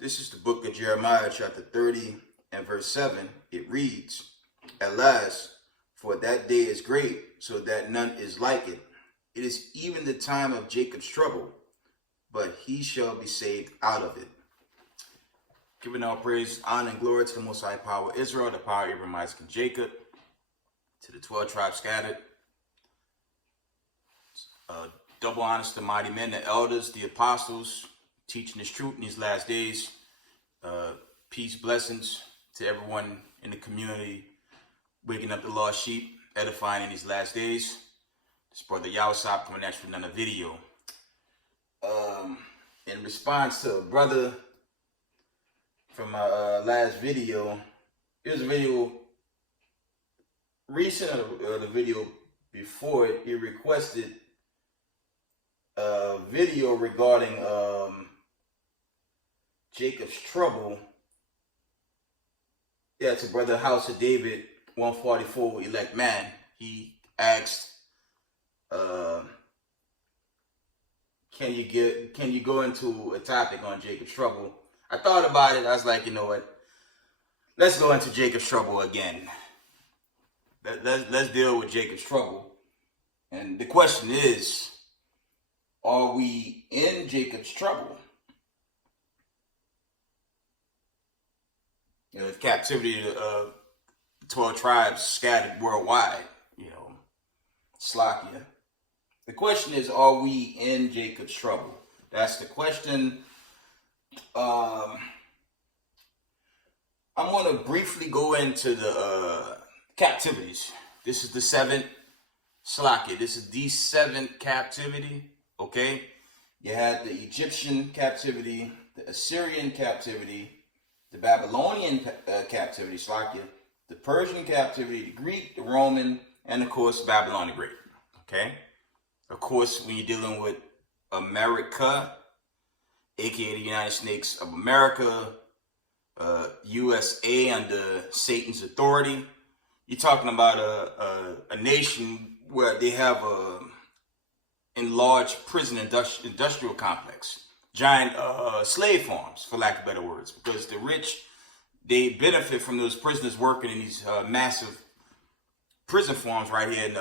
This is the book of Jeremiah, chapter 30 and verse 7. It reads, "Alas, for that day is great, so that none is like it. It is even the time of Jacob's trouble, but he shall be saved out of it." Giving all praise, honor, and glory to the Most High Power of Israel, the power of Abraham, Isaac, and Jacob, to the 12 tribes scattered. Double honors to the mighty men, the elders, the apostles, teaching this truth in these last days. Peace, blessings to everyone in the community, waking up the lost sheep, edifying in these last days. This brother Yawasop coming at you with another video. In response to a brother from my last video, here's a video recent of the video before it. He requested a video regarding Jacob's trouble. Yeah, it's a brother House of David 144 elect man. He asked, can you go into a topic on Jacob's trouble? I thought about it. I was like, you know what? Let's go into Jacob's trouble again. Let's deal with Jacob's trouble. And the question is, are we in Jacob's trouble? You know, the captivity of 12 tribes scattered worldwide, Slakia. The question is, are we in Jacob's trouble? That's the question. I'm going to briefly go into the captivities. This is the seventh Slakia. This is the seventh captivity. Okay, you had the Egyptian captivity, the Assyrian captivity, the Babylonian captivity, Slakia, the Persian captivity, the Greek, the Roman, and of course Babylon the Great. Okay, of course when you're dealing with America, aka the United States of America, USA under Satan's authority, you're talking about a nation where they have a enlarged prison industrial complex, giant slave farms, for lack of better words, because the rich, they benefit from those prisoners working in these massive prison farms right here in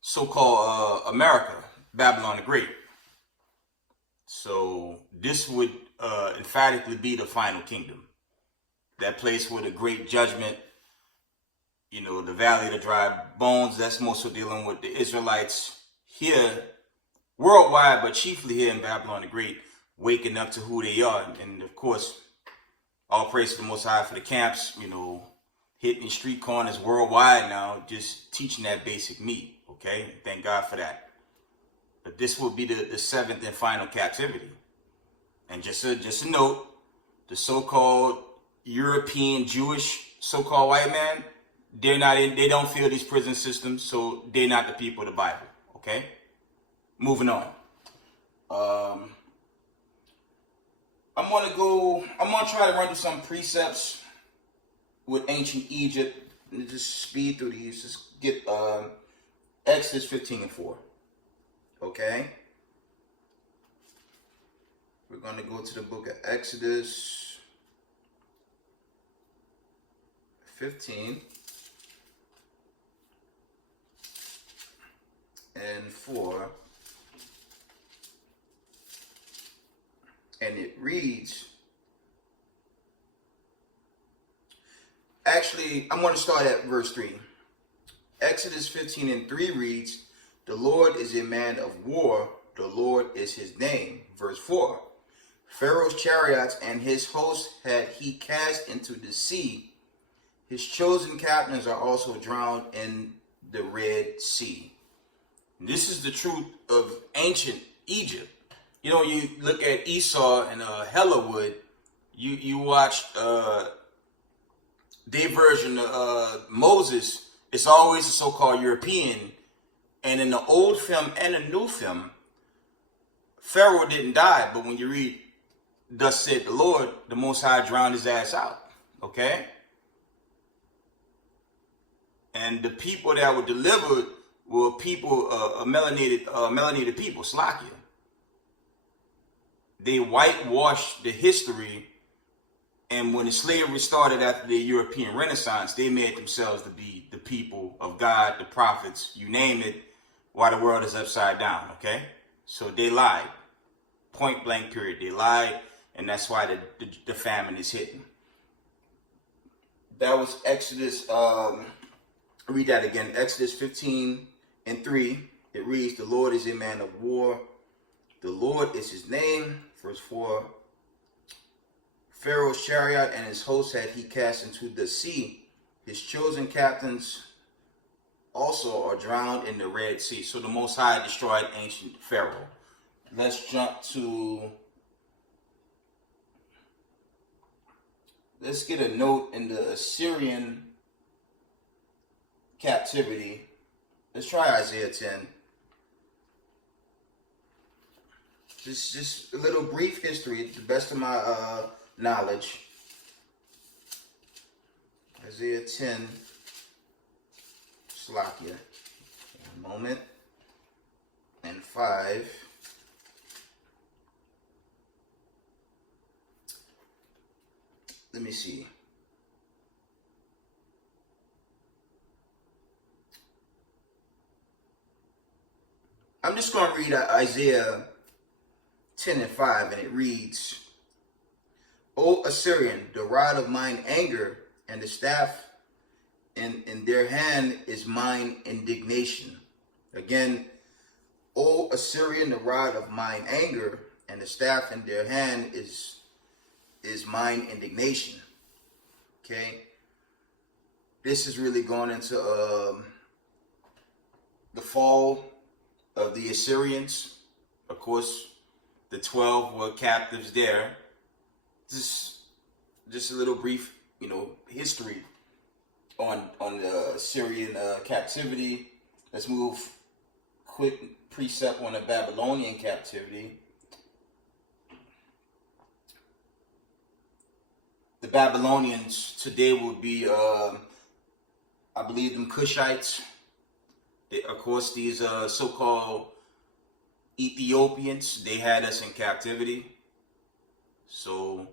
so-called America, Babylon the Great. So this would emphatically be the final kingdom, that place where the great judgment, the valley of the dry bones, that's mostly dealing with the Israelites here worldwide, but chiefly here in Babylon the Great, waking up to who they are. And of course, all praise to the Most High for the camps, hitting the street corners worldwide now, just teaching that basic meat. Okay, thank God for that. But this will be the seventh and final captivity. And just a note, the so-called European Jewish so-called white man, they don't feel these prison systems, so they're not the people of the Bible. Okay, moving on. I'm gonna try to run through some precepts with ancient Egypt and just speed through these. Just get Exodus 15 and 4. Okay, we're gonna go to the book of Exodus 15 and 4, and it reads, actually, I'm going to start at verse 3. Exodus 15 and 3 reads, "The Lord is a man of war, the Lord is his name." Verse 4, "Pharaoh's chariots and his host had he cast into the sea. His chosen captains are also drowned in the Red Sea." This is the truth of ancient Egypt. You look at Esau and Hellerwood, you watch their version of Moses. It's always a so-called European. And in the old film and the new film, Pharaoh didn't die. But when you read, "Thus said the Lord," the Most High drowned his ass out. Okay? And the people that were delivered were people, melanated people, Slakia. they whitewashed the history. And when the slavery started after the European Renaissance, they made themselves to be the people of God, the prophets, you name it, while the world is upside down, okay? So they lied. Point blank period. They lied, and that's why the famine is hitting. That was Exodus, read that again. Exodus 15:3. It reads, the Lord is a man of war. The Lord is his name. Verse 4. Pharaoh's chariot and his host had he cast into the sea. His chosen captains also are drowned in the Red Sea. So the Most High destroyed ancient Pharaoh. Let's jump to, let's get a note in the Assyrian captivity. Let's try Isaiah 10. Just a little brief history, to the best of my knowledge. Isaiah 10, Slakia, one moment, and 5. Let me see. I'm just going to read Isaiah 10 and 5, and it reads, O Assyrian, the rod of mine anger, and the staff in their hand is mine indignation. Again, O Assyrian, the rod of mine anger, and the staff in their hand is mine indignation. Okay? This is really going into the fall of the Assyrians. Of course, the 12 were captives there. Just a little brief, history on the Assyrian captivity. Let's move quick precept on the Babylonian captivity. The Babylonians today would be, I believe, them Cushites. Of course, these so-called Ethiopians, they had us in captivity. So,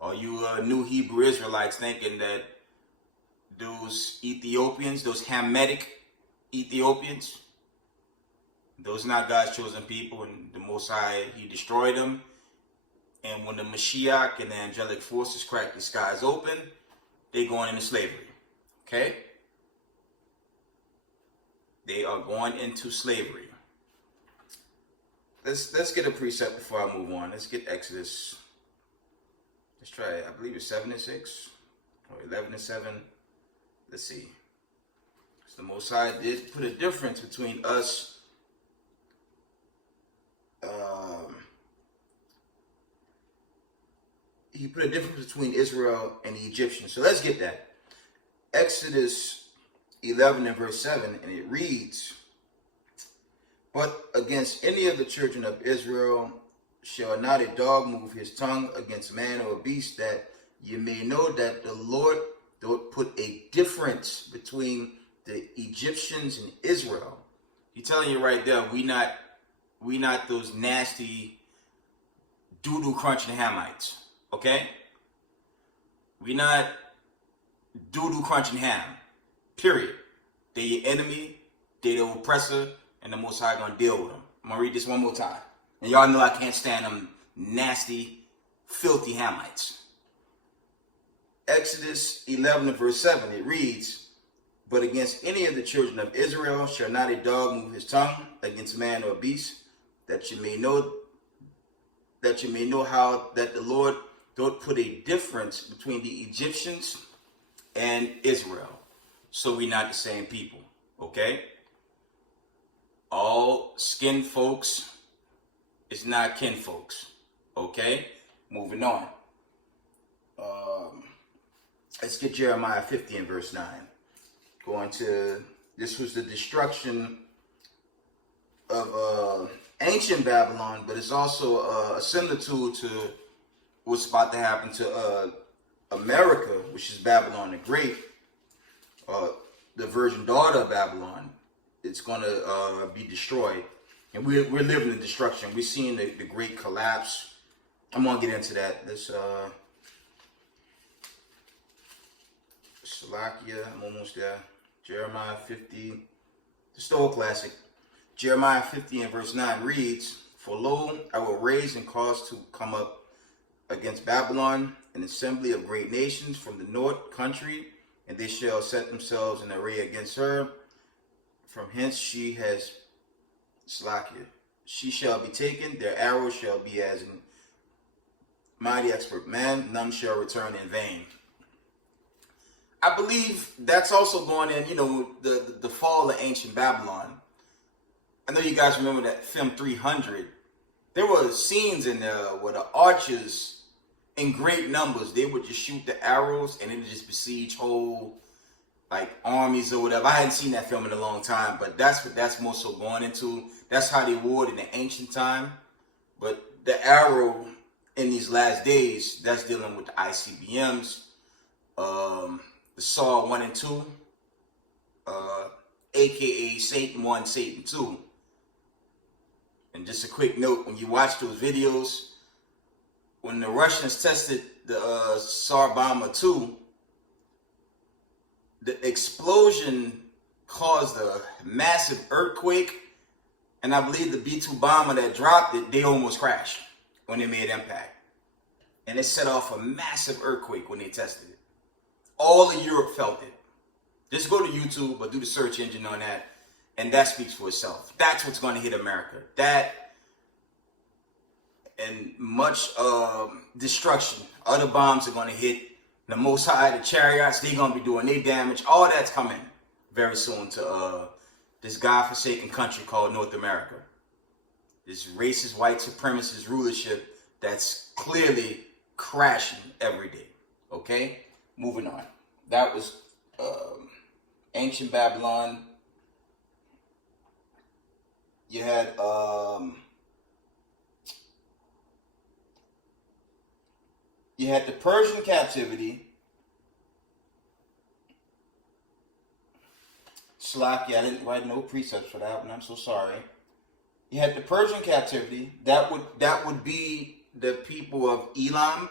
are you new Hebrew Israelites thinking that those Ethiopians, those Hamitic Ethiopians, those not God's chosen people, and the Most High, he destroyed them. And when the Mashiach and the angelic forces crack the skies open, they going into slavery. Okay? They are going into slavery. Let's get a precept before I move on. Let's get Exodus. Let's try it. I believe it's 7 and 6 or 11 and 7. Let's see. So the Most High did put a difference between us. He put a difference between Israel and the Egyptians. So let's get that. Exodus 11 and verse 7, and it reads, But against any of the children of Israel shall not a dog move his tongue against man or beast, that you may know that the Lord doth put a difference between the Egyptians and Israel. He's telling you right there, we not those nasty doo-doo crunching Hamites. Okay? We not doo-doo crunching ham. Period. They your enemy, they the oppressor, and the Most High gonna deal with them. I'm gonna read this one more time. And y'all know I can't stand them nasty, filthy Hamites. Exodus 11 and verse 7, it reads, But against any of the children of Israel shall not a dog move his tongue against man or beast, that you may know how that the Lord doth put a difference between the Egyptians and Israel. So we not the same people, okay? All skin folks is not kin folks, okay? Moving on. Let's get Jeremiah 50 and verse 9. This was the destruction of ancient Babylon, but it's also a similitude to what's about to happen to America, which is Babylon the Great, the virgin daughter of Babylon. It's going to be destroyed. And we're living in destruction. We're seeing the great collapse I'm gonna get into that. This Salakia, I'm almost there. Jeremiah 50, the Stoic classic. Jeremiah 50 and verse 9 reads, "For lo, I will raise and cause to come up against Babylon an assembly of great nations from the north country, and they shall set themselves in array against her. From hence she has Slakia. She shall be taken, their arrows shall be as in mighty expert man, none shall return in vain." I believe that's also going in, the fall of ancient Babylon. I know you guys remember that film 300. There were scenes in there where the archers, in great numbers, they would just shoot the arrows and it would just besiege whole armies or whatever. I hadn't seen that film in a long time, but that's what that's more so going into. That's how they warred in the ancient time. But the arrow in these last days, that's dealing with the ICBMs, the SAW 1 and 2, aka Satan 1, Satan 2. And just a quick note, when you watch those videos, when the Russians tested the Tsar Bomber 2, the explosion caused a massive earthquake, and I believe the B-2 bomber that dropped it, they almost crashed when they made impact. And it set off a massive earthquake when they tested it. All of Europe felt it. Just go to YouTube or do the search engine on that, and that speaks for itself. That's what's going to hit America. That and much destruction. Other bombs are going to hit the Most High, the chariots. They're going to be doing their damage. All that's coming very soon to this God-forsaken country called North America. This racist, white supremacist rulership that's clearly crashing every day. Okay? Moving on. That was ancient Babylon. You had the Persian captivity. Slacky, I didn't write no precepts for that one. I'm so sorry. You had the Persian captivity. That would be the people of Elam,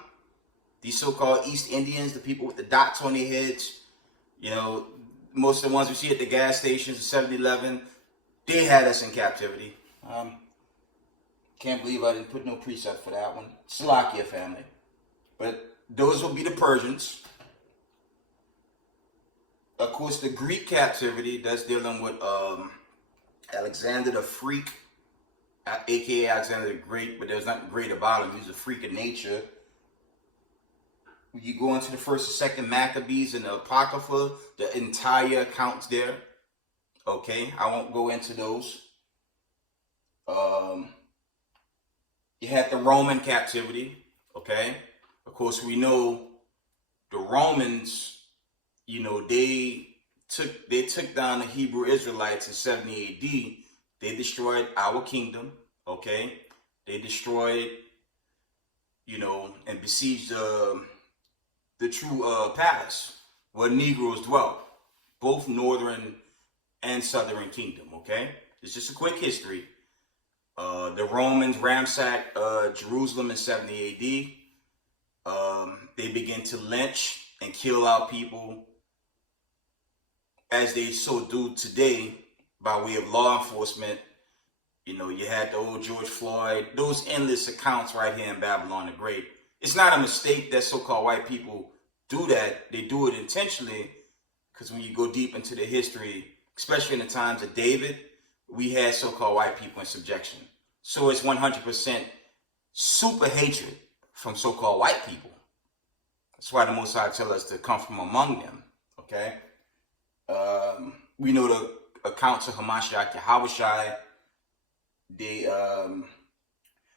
these so-called East Indians, the people with the dots on their heads. Most of the ones we see at the gas stations, the 7-Eleven, they had us in captivity. Can't believe I didn't put no precept for that one. Salakia family. But those will be the Persians. Of course, the Greek captivity, that's dealing with Alexander the Freak, aka Alexander the Great, but there's nothing great about him. He's a freak of nature. You go into the first and second Maccabees and the Apocrypha, the entire accounts there. Okay, I won't go into those. You had the Roman captivity. Okay, of course we know the Romans. They took down the Hebrew Israelites in 70 AD. They destroyed our kingdom. Okay, they destroyed, and besieged the true palace where Negroes dwelt, both northern and southern kingdom. Okay, it's just a quick history. The Romans ransacked Jerusalem in 70 AD. They began to lynch and kill our people as they so do today by way of law enforcement. You had the old George Floyd, those endless accounts right here in Babylon the Great. It's not a mistake that so-called white people do that. They do it intentionally, because when you go deep into the history, especially in the times of David, we had so-called white people in subjection. So it's 100% super hatred from so-called white people. That's why the Most High tell us to come from among them. Okay? We know the accounts of Hamashiach Yahushai.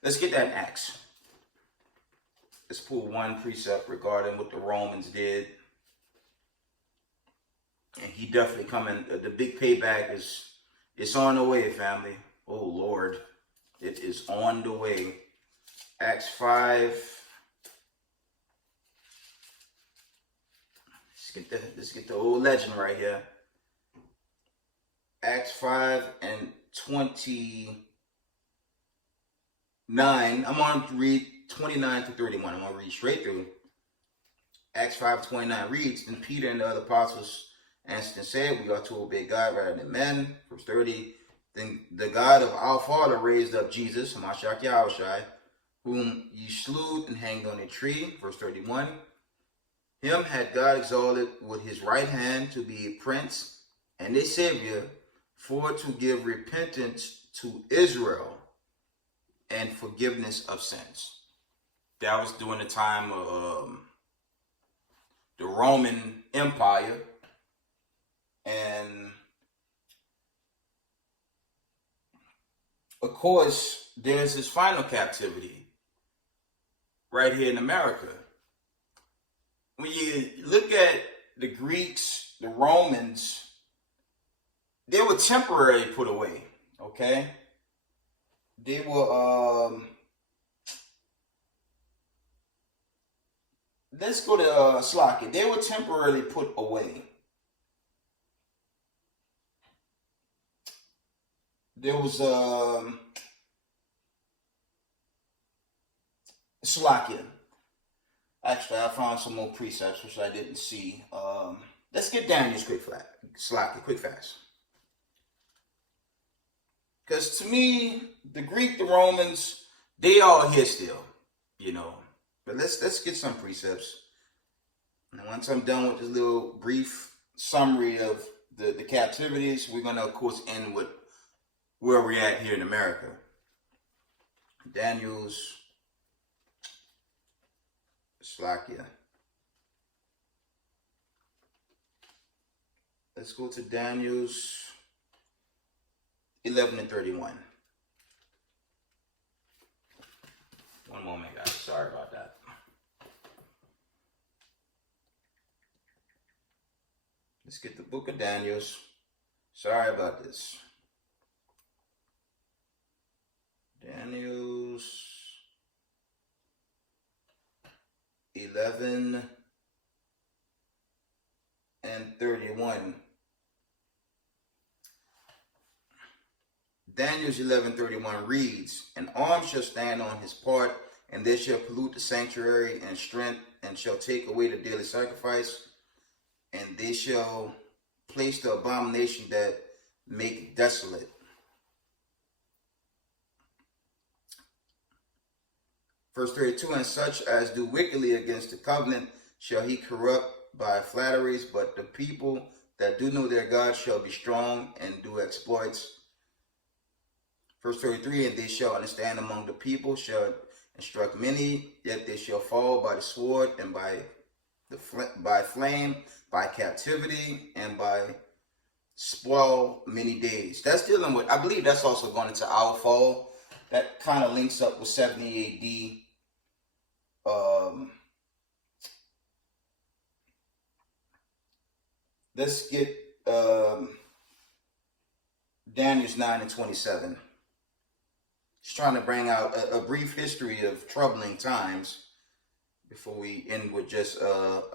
Let's get that in Acts. Let's pull one precept regarding what the Romans did. And he definitely coming. The big payback it's on the way, family. Oh, Lord. It is on the way. Acts 5. Let's get the old legend right here. Acts 5 and 29. I'm going to read 29 to 31. I'm going to read straight through. Acts 5:29 reads, Then Peter and the other apostles answered and said, We ought to obey God rather than men. Verse 30, Then the God of our father raised up Jesus, Hamashiach Yahushai, whom ye slew and hanged on a tree. Verse 31, Him had God exalted with his right hand to be a prince and a savior, for to give repentance to Israel and forgiveness of sins. That was during the time of the Roman Empire, and of course there's this final captivity right here in America. When you look at the Greeks, the Romans, they were temporarily put away, okay? They were, let's go to Slocky. They were temporarily put away. There was Slocky. Actually, I found some more precepts which I didn't see. Let's get Daniel's quick fast. Because to me, the Greek, the Romans, they all here still, you know. But let's get some precepts. And once I'm done with this little brief summary of the captivities, we're going to, of course, end with where we're at here in America. Daniel's Slakia. Let's go to Daniel's 11 and 31. One moment, guys. Sorry about that. Let's get the book of Daniel's. Sorry about this. Daniel's 11 and 31. Daniel's 11:31 reads, An arm shall stand on his part, and they shall pollute the sanctuary and strength, and shall take away the daily sacrifice, and they shall place the abomination that make desolate. Verse 32, And such as do wickedly against the covenant shall he corrupt by flatteries, but the people that do know their God shall be strong and do exploits. Verse 33, And they shall understand among the people, shall instruct many, yet they shall fall by the sword and by flame, by captivity, and by spoil many days. That's dealing with, I believe that's also going into our fall. That kind of links up with 70 AD. Let's get Daniel's 9 and 27. Just trying to bring out a brief history of troubling times before we end with just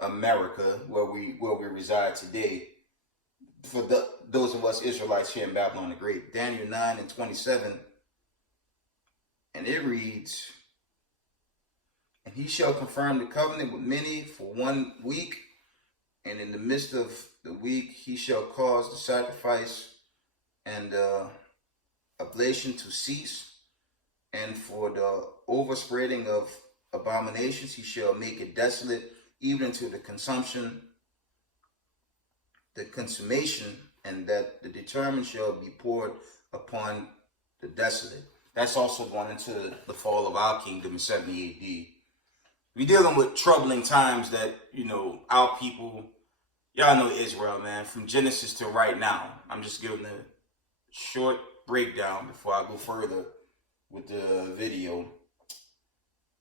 America, where we reside today. For those of us Israelites here in Babylon the Great, Daniel 9 and 27, and it reads, And he shall confirm the covenant with many for 1 week, and in the midst of the week he shall cause the sacrifice and oblation to cease, and for the overspreading of abominations he shall make it desolate, even to the consummation, and that the determined shall be poured upon the desolate. That's also going into the fall of our kingdom in 70 AD. We're dealing with troubling times that, you know, our people, y'all know Israel, man, from Genesis to right now. I'm just giving a short breakdown before I go further with the video.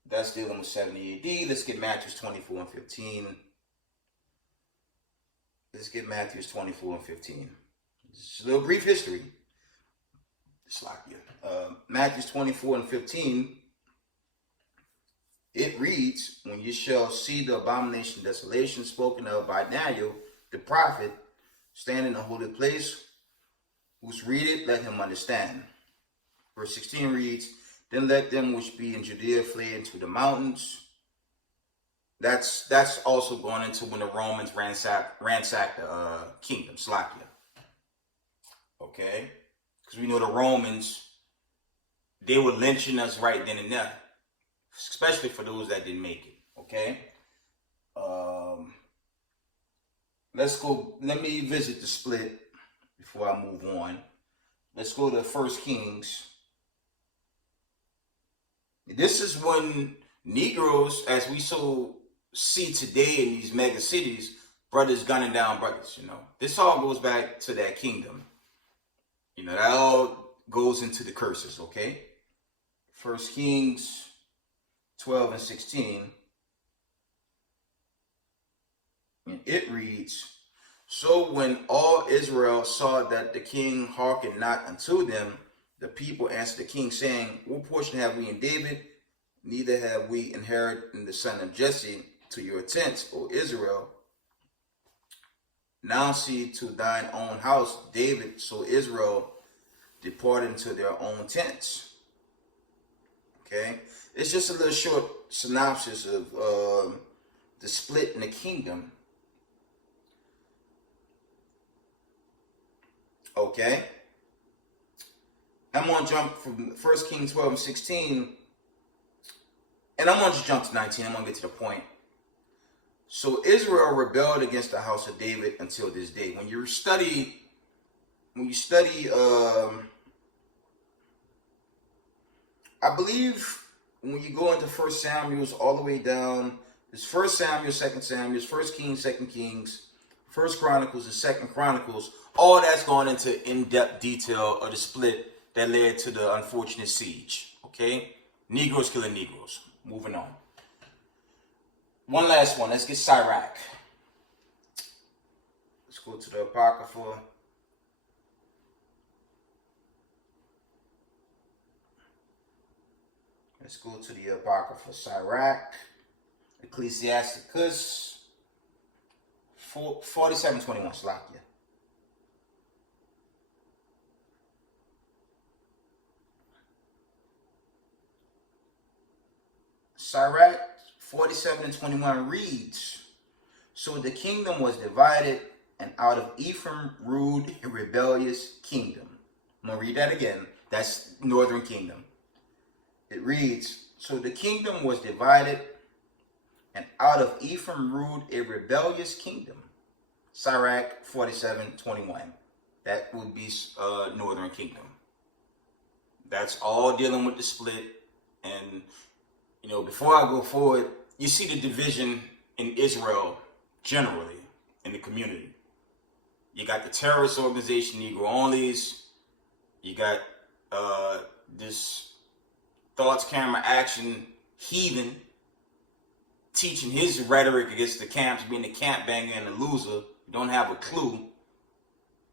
That's dealing with 70 AD. Let's get Matthew 24 and 15. Let's get Matthew 24 and 15. Just a little brief history. Just like you. Matthew 24 and 15. It reads, When you shall see the abomination desolation spoken of by Daniel, the prophet, stand in the holy place, who's read it, let him understand. Verse 16 reads, Then let them which be in Judea flee into the mountains. That's also going into when the Romans ransacked the kingdom, Slakia. Okay? Because we know the Romans, they were lynching us right then and there. Especially for those that didn't make it. Okay? Let's go. Let me visit the split before I move on. Let's go to 1 Kings. This is when Negroes, as we see today in these mega cities, brothers gunning down brothers, This all goes back to that kingdom. That all goes into the curses, okay? 1 Kings 12 and 16. And it reads, So when all Israel saw that the king hearkened not unto them, the people answered the king, saying, What portion have we in David? Neither have we inherited in the son of Jesse to your tents, O Israel. Now see to thine own house, David, so Israel departed into their own tents. Okay? It's just a little short synopsis of the split in the kingdom. Okay? I'm going to jump from 1 Kings 12 and 16, and I'm going to just jump to 19. I'm going to get to the point. So Israel rebelled against the house of David until this day. When you study, I believe when you go into 1 Samuel all the way down, there's 1 Samuel, 2 Samuel, 1 Kings, 2 Kings, 1 Chronicles, and 2 Chronicles. All that's going into in-depth detail of the split that led to the unfortunate siege. Okay? Negroes killing Negroes. Moving on. One last one. Let's get Sirach. Let's go to the Apocrypha. Let's go to the Apocrypha. Sirach. Ecclesiasticus 47:21. Slakia. Sirach 47:21 reads, So the kingdom was divided, and out of Ephraim ruled a rebellious kingdom. I'm going to read that again. That's Northern Kingdom. It reads, So the kingdom was divided, and out of Ephraim ruled a rebellious kingdom. Sirach 47:21. That would be Northern Kingdom. That's all dealing with the split. And before I go forward, you see the division in Israel generally in the community. You got the terrorist organization Negro Onlys. You got this Thoughts Camera Action heathen teaching his rhetoric against the camps, being the camp banger and the loser. You don't have a clue.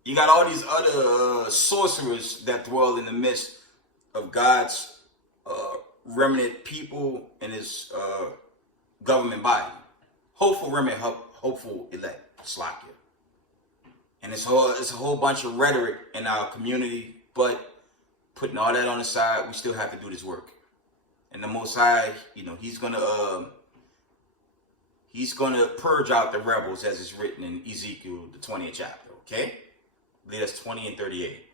You got all these other sorcerers that dwell in the midst of God's remnant people and his government body. Hopeful remnant, hopeful elect, Slakia. And it's a whole bunch of rhetoric in our community, but putting all that on the side, we still have to do this work. And the Most High, he's gonna purge out the rebels, as is written in Ezekiel, the 20th chapter. Okay, I believe that's 20 and 38.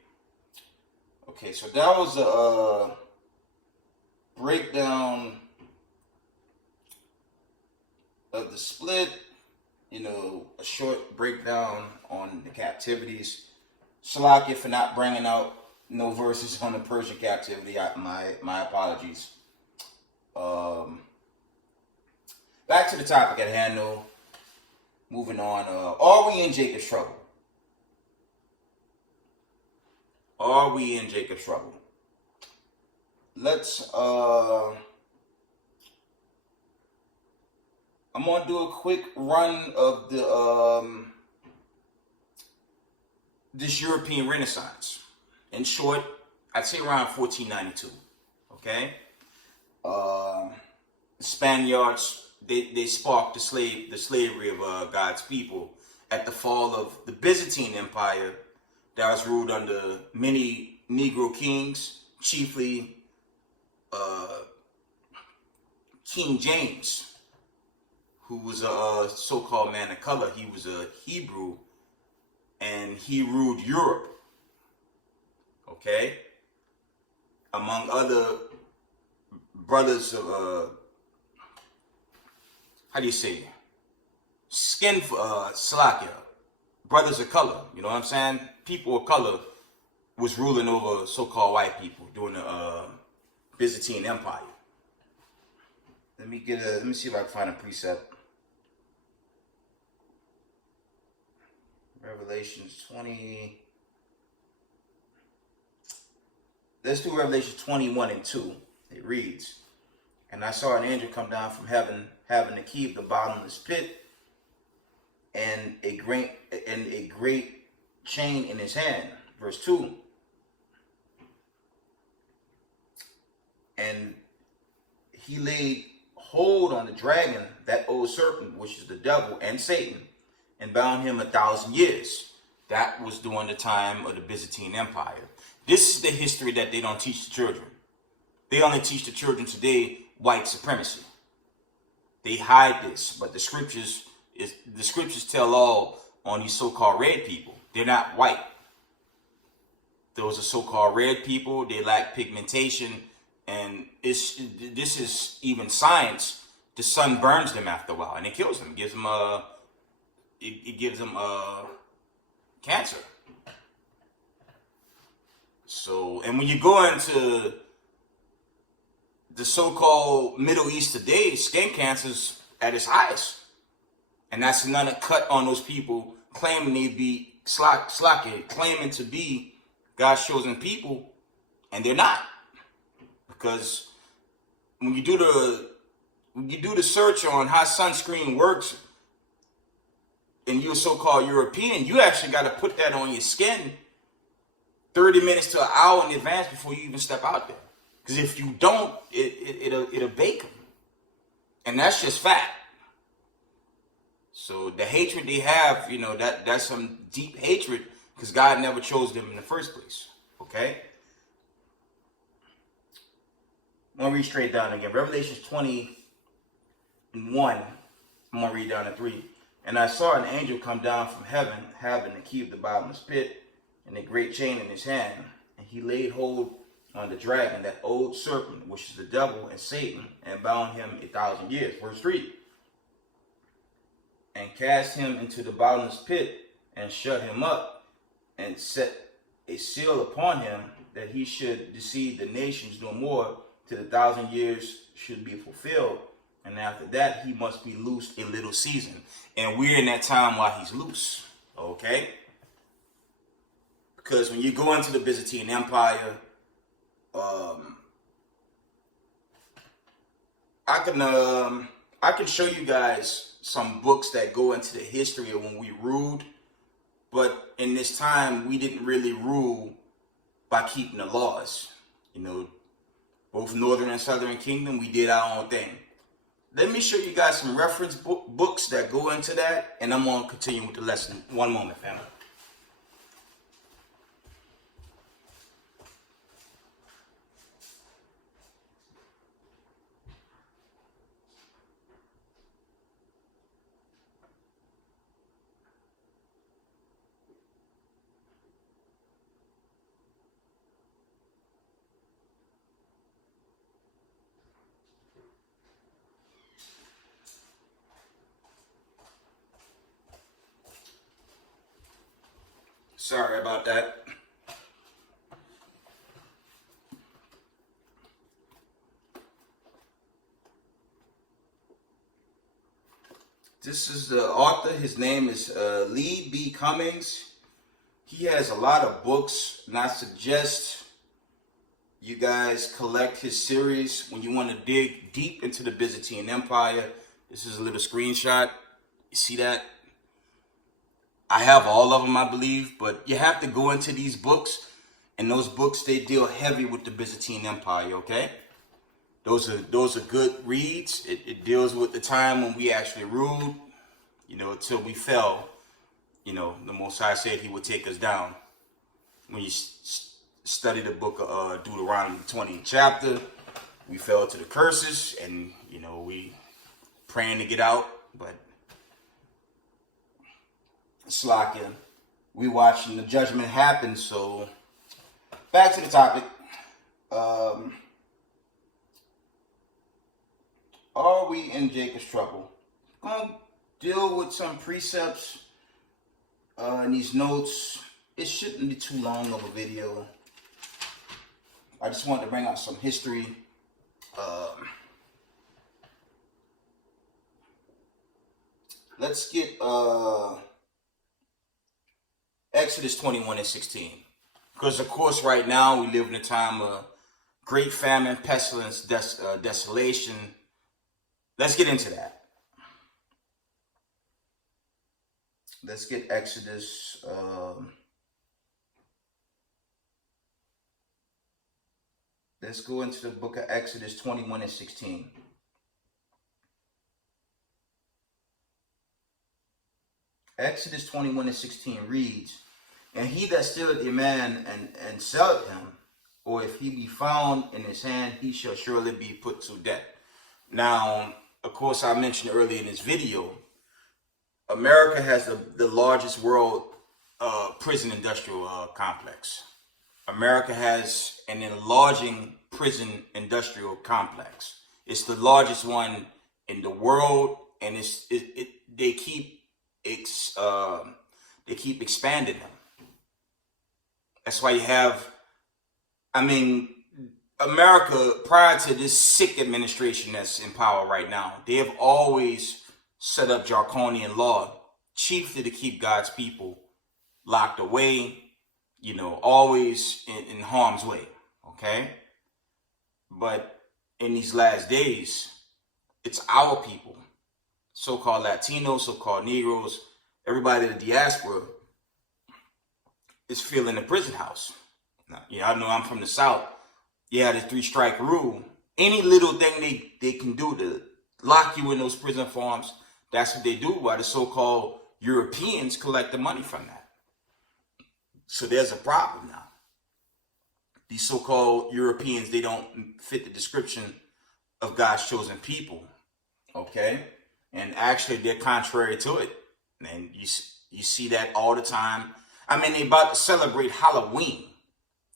Okay, so that was a breakdown of the split, a short breakdown on the captivities. Salakia for not bringing out no verses on the Persian captivity. My apologies. Back to the topic at hand, though. Moving on. Are we in Jacob's trouble? Are we in Jacob's trouble? Let's I'm gonna do a quick run of the this European Renaissance. In short, I'd say around 1492. Okay, the Spaniards they sparked the slavery of God's people at the fall of the Byzantine Empire that was ruled under many Negro kings, chiefly King James, who was a so-called man of color. He was a Hebrew, and he ruled Europe, okay? Among other brothers of, how do you say, Slovakia, brothers of color, you know what I'm saying? People of color was ruling over so-called white people during the Byzantine Empire. Let me see if I can find a precept. Revelations 20. Let's do Revelation 21 and 2. It reads, "And I saw an angel come down from heaven, having the key of the bottomless pit, and a great chain in his hand." Verse 2. "And he laid hold on the dragon, that old serpent, which is the devil and Satan, and bound him 1,000 years. That was during the time of the Byzantine Empire. This is the history that they don't teach the children. They only teach the children today white supremacy. They hide this, but the scriptures tell all on these so-called red people. They're not white. Those are so-called red people. They lack pigmentation, and this is even science. The sun burns them after a while, and it kills them. It gives them cancer. So, and when you go into the so-called Middle East today, skin cancer's at its highest. And that's another cut on those people claiming they be claiming to be God's chosen people, and they're not. Because when you do the search on how sunscreen works, and you're a so-called European, you actually got to put that on your skin 30 minutes to an hour in advance before you even step out there. Because if you don't, it'll bake them. And that's just fact. So the hatred they have, that's some deep hatred, because God never chose them in the first place. Okay? I'm going to read straight down again. Revelation 21. I'm going to read down to 3. "And I saw an angel come down from heaven, having the key of the bottomless pit, and a great chain in his hand. And he laid hold on the dragon, that old serpent, which is the devil and Satan, and bound him 1,000 years." Verse 3. "And cast him into the bottomless pit, and shut him up, and set a seal upon him, that he should deceive the nations no more, till the 1,000 years should be fulfilled. And after that, he must be loosed a little season." And we're in that time while he's loose. Okay? Because when you go into the Byzantine Empire, I can show you guys some books that go into the history of when we ruled. But in this time, we didn't really rule by keeping the laws. Both Northern and Southern Kingdom, we did our own thing. Let me show you guys some reference books that go into that, and I'm going to continue with the lesson. One moment, family. Sorry about that. This is the author. His name is Lee B. Cummings. He has a lot of books, and I suggest you guys collect his series when you want to dig deep into the Byzantine Empire. This is a little screenshot. You see that? I have all of them, I believe, but you have to go into these books, and those books, they deal heavy with the Byzantine Empire, okay? Those are good reads. It deals with the time when we actually ruled, until we fell. The Most High said he would take us down. When you study the book of Deuteronomy 20th chapter, We fell to the curses, and you know, we praying to get out, but Slakia, we watching the judgment happen. So back to the topic. Are we in Jacob's trouble? Gonna deal with some precepts in these notes. It shouldn't be too long of a video. I just wanted to bring out some history. Let's get Exodus 21 and 16. Because of course right now we live in a time of great famine, pestilence, desolation. Let's get into that. Let's get Exodus. Let's go into the book of Exodus 21 and 16. Exodus 21 and 16 reads, "And he that stealeth a man and selleth him, or if he be found in his hand, he shall surely be put to death." Now, of course, I mentioned earlier in this video, America has the largest world prison industrial complex. America has an enlarging prison industrial complex. It's the largest one in the world, and they keep expanding them. That's why you have, America, prior to this sick administration that's in power right now, they have always set up draconian law, chiefly to keep God's people locked away, you know, always in harm's way, okay? But in these last days, it's our people, so-called Latinos, so-called Negroes, everybody in the diaspora is feeling the prison house. Now, I know I'm from the South. Yeah, the 3-strike rule. Any little thing they can do to lock you in those prison farms, that's what they do, while the so-called Europeans collect the money from that. So there's a problem now. These so-called Europeans, they don't fit the description of God's chosen people, okay? And actually, they're contrary to it. And you see that all the time. They about to celebrate Halloween.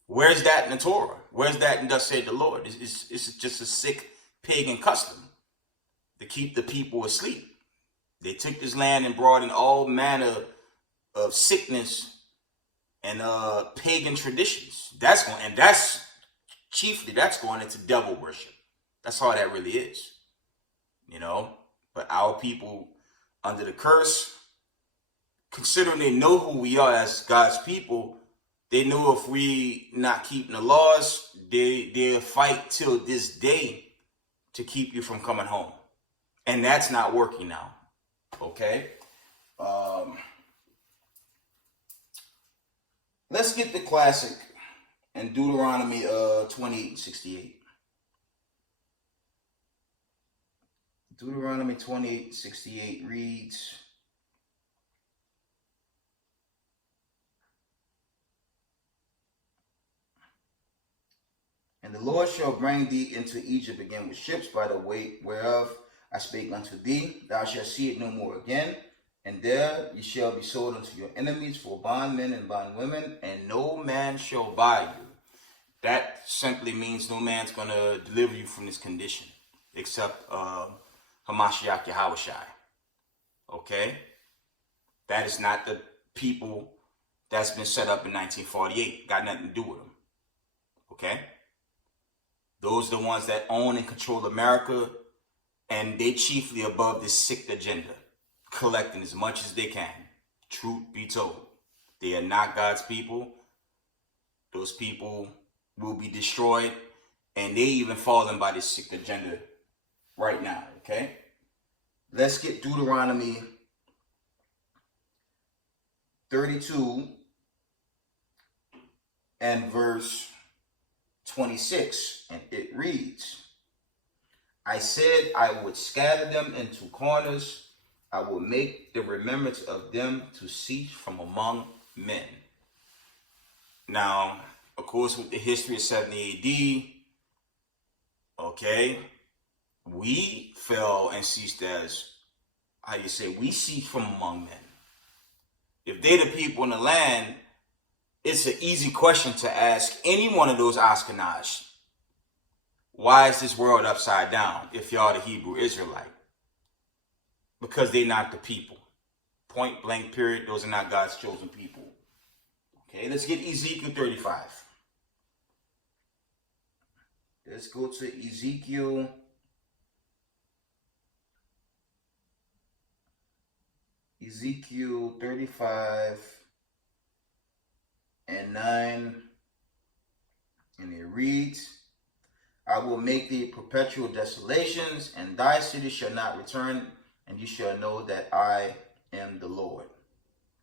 Where's that in the Torah? Where's that in Thus Saith the Lord? It's just a sick pagan custom to keep the people asleep. They took this land and brought in all manner of sickness and pagan traditions. That's going into devil worship. That's all that really is, But our people under the curse, considering they know who we are as God's people, they know if we not keeping the laws, they'll fight till this day to keep you from coming home, and that's not working now. Okay. Let's get the classic in Deuteronomy 28:68. Deuteronomy 28:68 reads, "And the Lord shall bring thee into Egypt again with ships, by the way whereof I spake unto thee. Thou shalt see it no more again. And there ye shall be sold unto your enemies for bondmen and bondwomen, and no man shall buy you." That simply means no man's going to deliver you from this condition except Hamashiach Yahushai. Okay? That is not the people that's been set up in 1948. Got nothing to do with them. Okay? Those are the ones that own and control America, and they chiefly above this sick agenda, collecting as much as they can. Truth be told, they are not God's people. Those people will be destroyed, and they even falling by this sick agenda right now, okay? Let's get Deuteronomy 32 and verse 26, and it reads, "I said I would scatter them into corners. I will make the remembrance of them to cease from among men." Now, of course, with the history of 70 AD, Okay? We fell and ceased as, we ceased from among men. If they the people in the land, it's an easy question to ask any one of those Ashkenaz. Why is this world upside down if y'all the Hebrew Israelite? Because they're not the people. Point blank, period. Those are not God's chosen people. Okay, let's get Ezekiel 35. Let's go to Ezekiel. Ezekiel 35 and 9. And it reads, I will make thee perpetual desolations, and thy city shall not return, and you shall know that I am the Lord.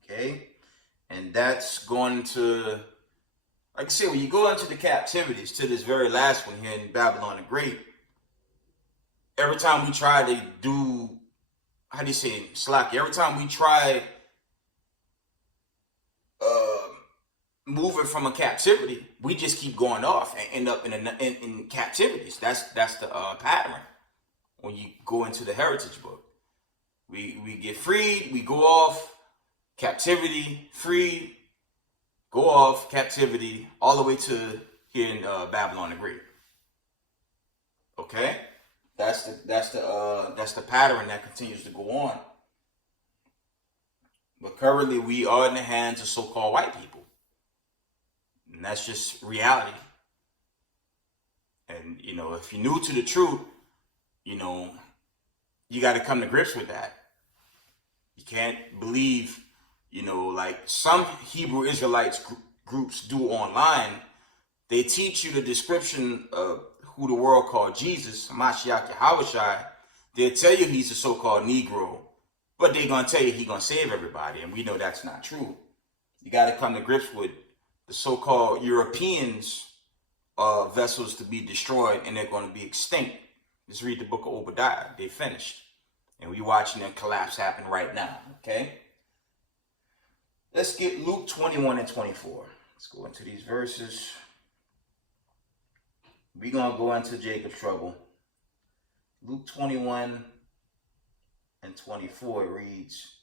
Okay? And that's going to, like I said, when you go into the captivities, to this very last one here in Babylon the Great, every time we try to do, slack, every time we try moving from a captivity, we just keep going off and end up in captivities. That's the pattern. When you go into the heritage book, we get freed, we go off, captivity, free, go off, captivity, all the way to here in Babylon the Great. Okay, that's the pattern that continues to go on. But currently, we are in the hands of so-called white people. And that's just reality. And, if you're new to the truth, you got to come to grips with that. You can't believe, like some Hebrew Israelites groups do online. They teach you the description of who the world called Jesus, Mashiach Yahushua. They'll tell you he's a so-called Negro, but they're going to tell you he's going to save everybody. And we know that's not true. You got to come to grips with the so-called Europeans vessels to be destroyed, and they're going to be extinct. Just read the book of Obadiah. They finished. And we're watching that collapse happen right now. Okay? Let's get Luke 21 and 24. Let's go into these verses. We're going to go into Jacob's trouble. Luke 21 and 24 reads,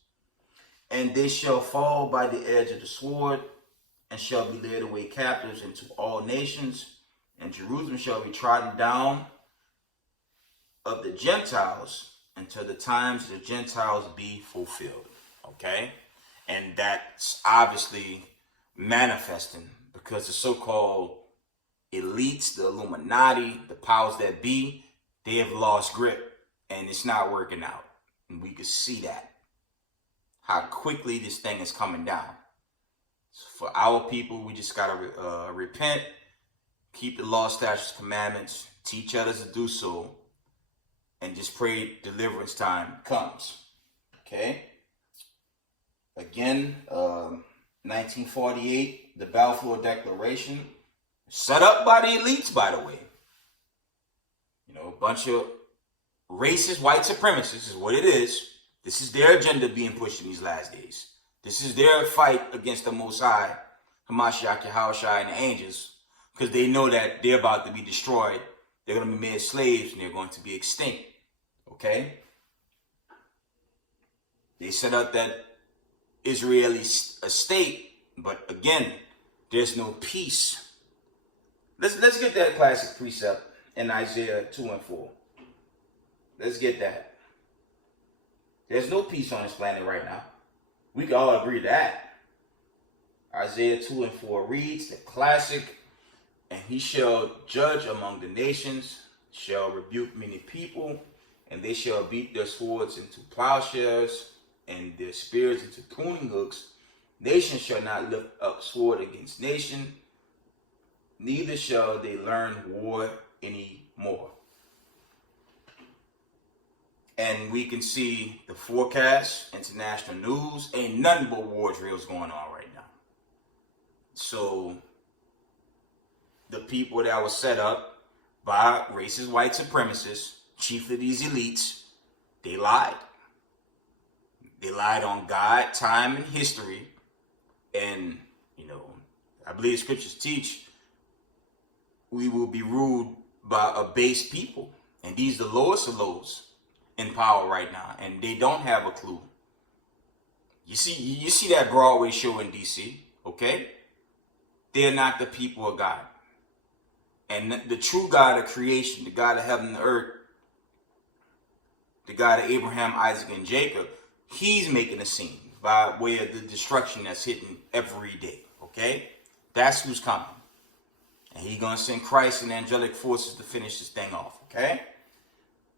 and they shall fall by the edge of the sword, and shall be led away captives into all nations, and Jerusalem shall be trodden down of the Gentiles until the times of the Gentiles be fulfilled. Okay? And that's obviously manifesting because the so-called elites, the Illuminati, the powers that be, they have lost grip and it's not working out. And we can see that. How quickly this thing is coming down. So for our people, we just got to repent, keep the law, statutes, commandments, teach others to do so, and just pray deliverance time comes. Okay? Again, 1948, the Balfour Declaration, set up by the elites, by the way. A bunch of racist white supremacists is what it is. This is their agenda being pushed in these last days. This is their fight against the Most High, Hamashiach, Yahushua, and the angels, because they know that they're about to be destroyed. They're going to be made slaves, and they're going to be extinct. Okay? They set up that Israeli state, but again, there's no peace. Let's get that classic precept in Isaiah 2 and 4. Let's get that. There's no peace on this planet right now. We can all agree to that. Isaiah 2 and 4 reads the classic, and he shall judge among the nations, shall rebuke many people, and they shall beat their swords into plowshares and their spears into pruning hooks. Nation shall not lift up sword against nation, neither shall they learn war anymore. And we can see the forecast, international news, ain't nothing but war drills going on right now. So the people that were set up by racist white supremacists, chiefly these elites, they lied. They lied on God, time, and history. And, I believe scriptures teach we will be ruled by a base people. And these are the lowest of lows in power right now. And they don't have a clue. You see that Broadway show in DC, okay? They're not the people of God. And the true God of creation, the God of heaven and earth, the God of Abraham, Isaac, and Jacob, he's making a scene by way of the destruction that's hitting every day, okay? That's who's coming. And he's going to send Christ and angelic forces to finish this thing off, okay?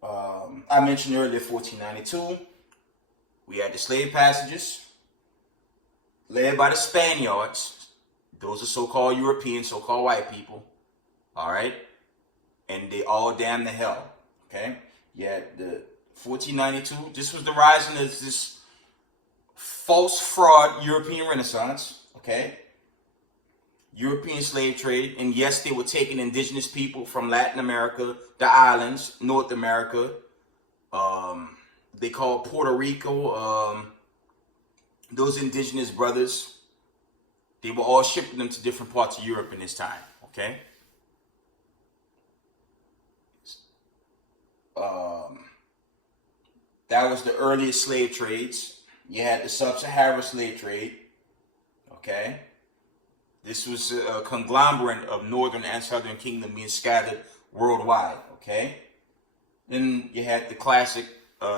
I mentioned earlier 1492. We had the slave passages led by the Spaniards. Those are so-called Europeans, so-called white people. All right? And they all damn the hell. Okay? Yeah, the 1492, this was the rising of this false fraud European Renaissance. Okay? European slave trade. And yes, they were taking indigenous people from Latin America, the islands, North America. They called Puerto Rico, those indigenous brothers, they were all shipping them to different parts of Europe in this time, okay? That was the earliest slave trades. You had the sub-Saharan slave trade, okay? This was a conglomerate of northern and southern kingdom being scattered worldwide, okay? Then you had the classic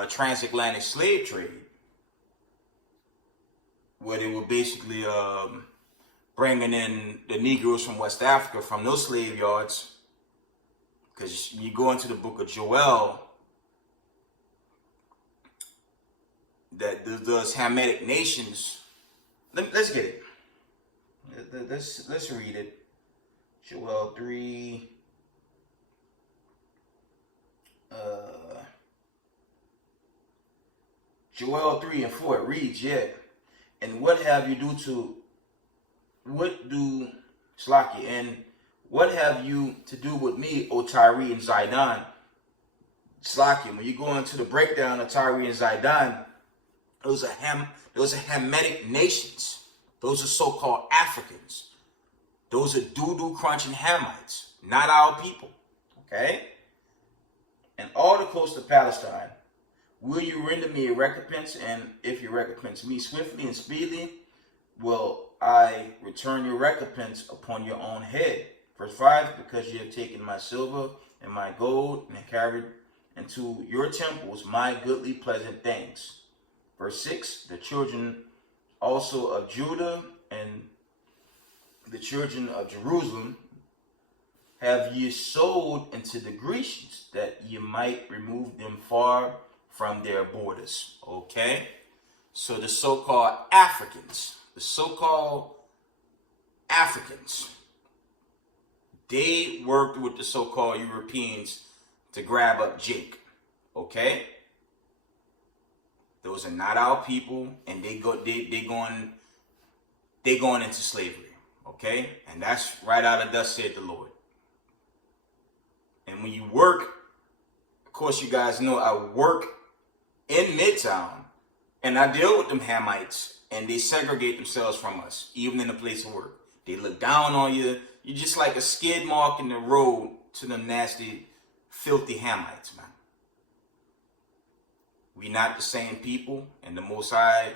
transatlantic slave trade, where they were basically bringing in the Negroes from West Africa from those slave yards. Because you go into the book of Joel, that those Hamitic nations. Let's get it. Let's read it. Joel 3. Joel 3 and 4, it reads, yeah. And what have you to do with me, O Tyre and Zidon? Slaki, when you go into the breakdown of Tyre and Zidon, those are Hamitic nations. Those are so-called Africans. Those are doo-doo crunching Hamites, not our people. Okay? And all the coast of Palestine, will you render me a recompense? And if you recompense me swiftly and speedily, will I return your recompense upon your own head. Verse 5, because you have taken my silver and my gold and carried into your temples my goodly pleasant things. Verse 6, the children also of Judah and the children of Jerusalem have ye sold into the Grecians, that ye might remove them far from their borders. Okay? So the so-called Africans, they worked with the so-called Europeans to grab up Jake. Okay? Those are not our people, and they going into slavery. Okay? And that's right out of thus said the Lord. And when you work, of course you guys know I work in Midtown, and I deal with them Hamites, and they segregate themselves from us, even in the place of work. They look down on you. You're just like a skid mark in the road to them nasty, filthy Hamites, man. We not the same people, and the Most High,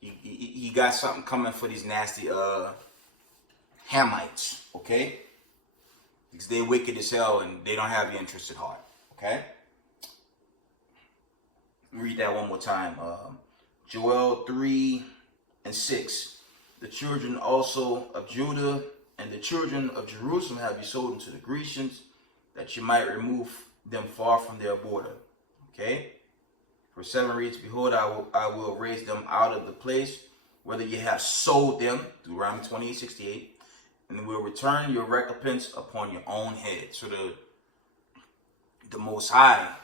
he got something coming for these nasty Hamites, okay? Because they're wicked as hell, and they don't have your interest at heart, okay? Read that one more time. Joel 3 and 6. The children also of Judah and the children of Jerusalem have you sold into the Grecians, that you might remove them far from their border. Okay? Verse 7 reads, behold, I will raise them out of the place whether you have sold them, Deuteronomy 28:68, and will return your recompense upon your own head. So the Most High,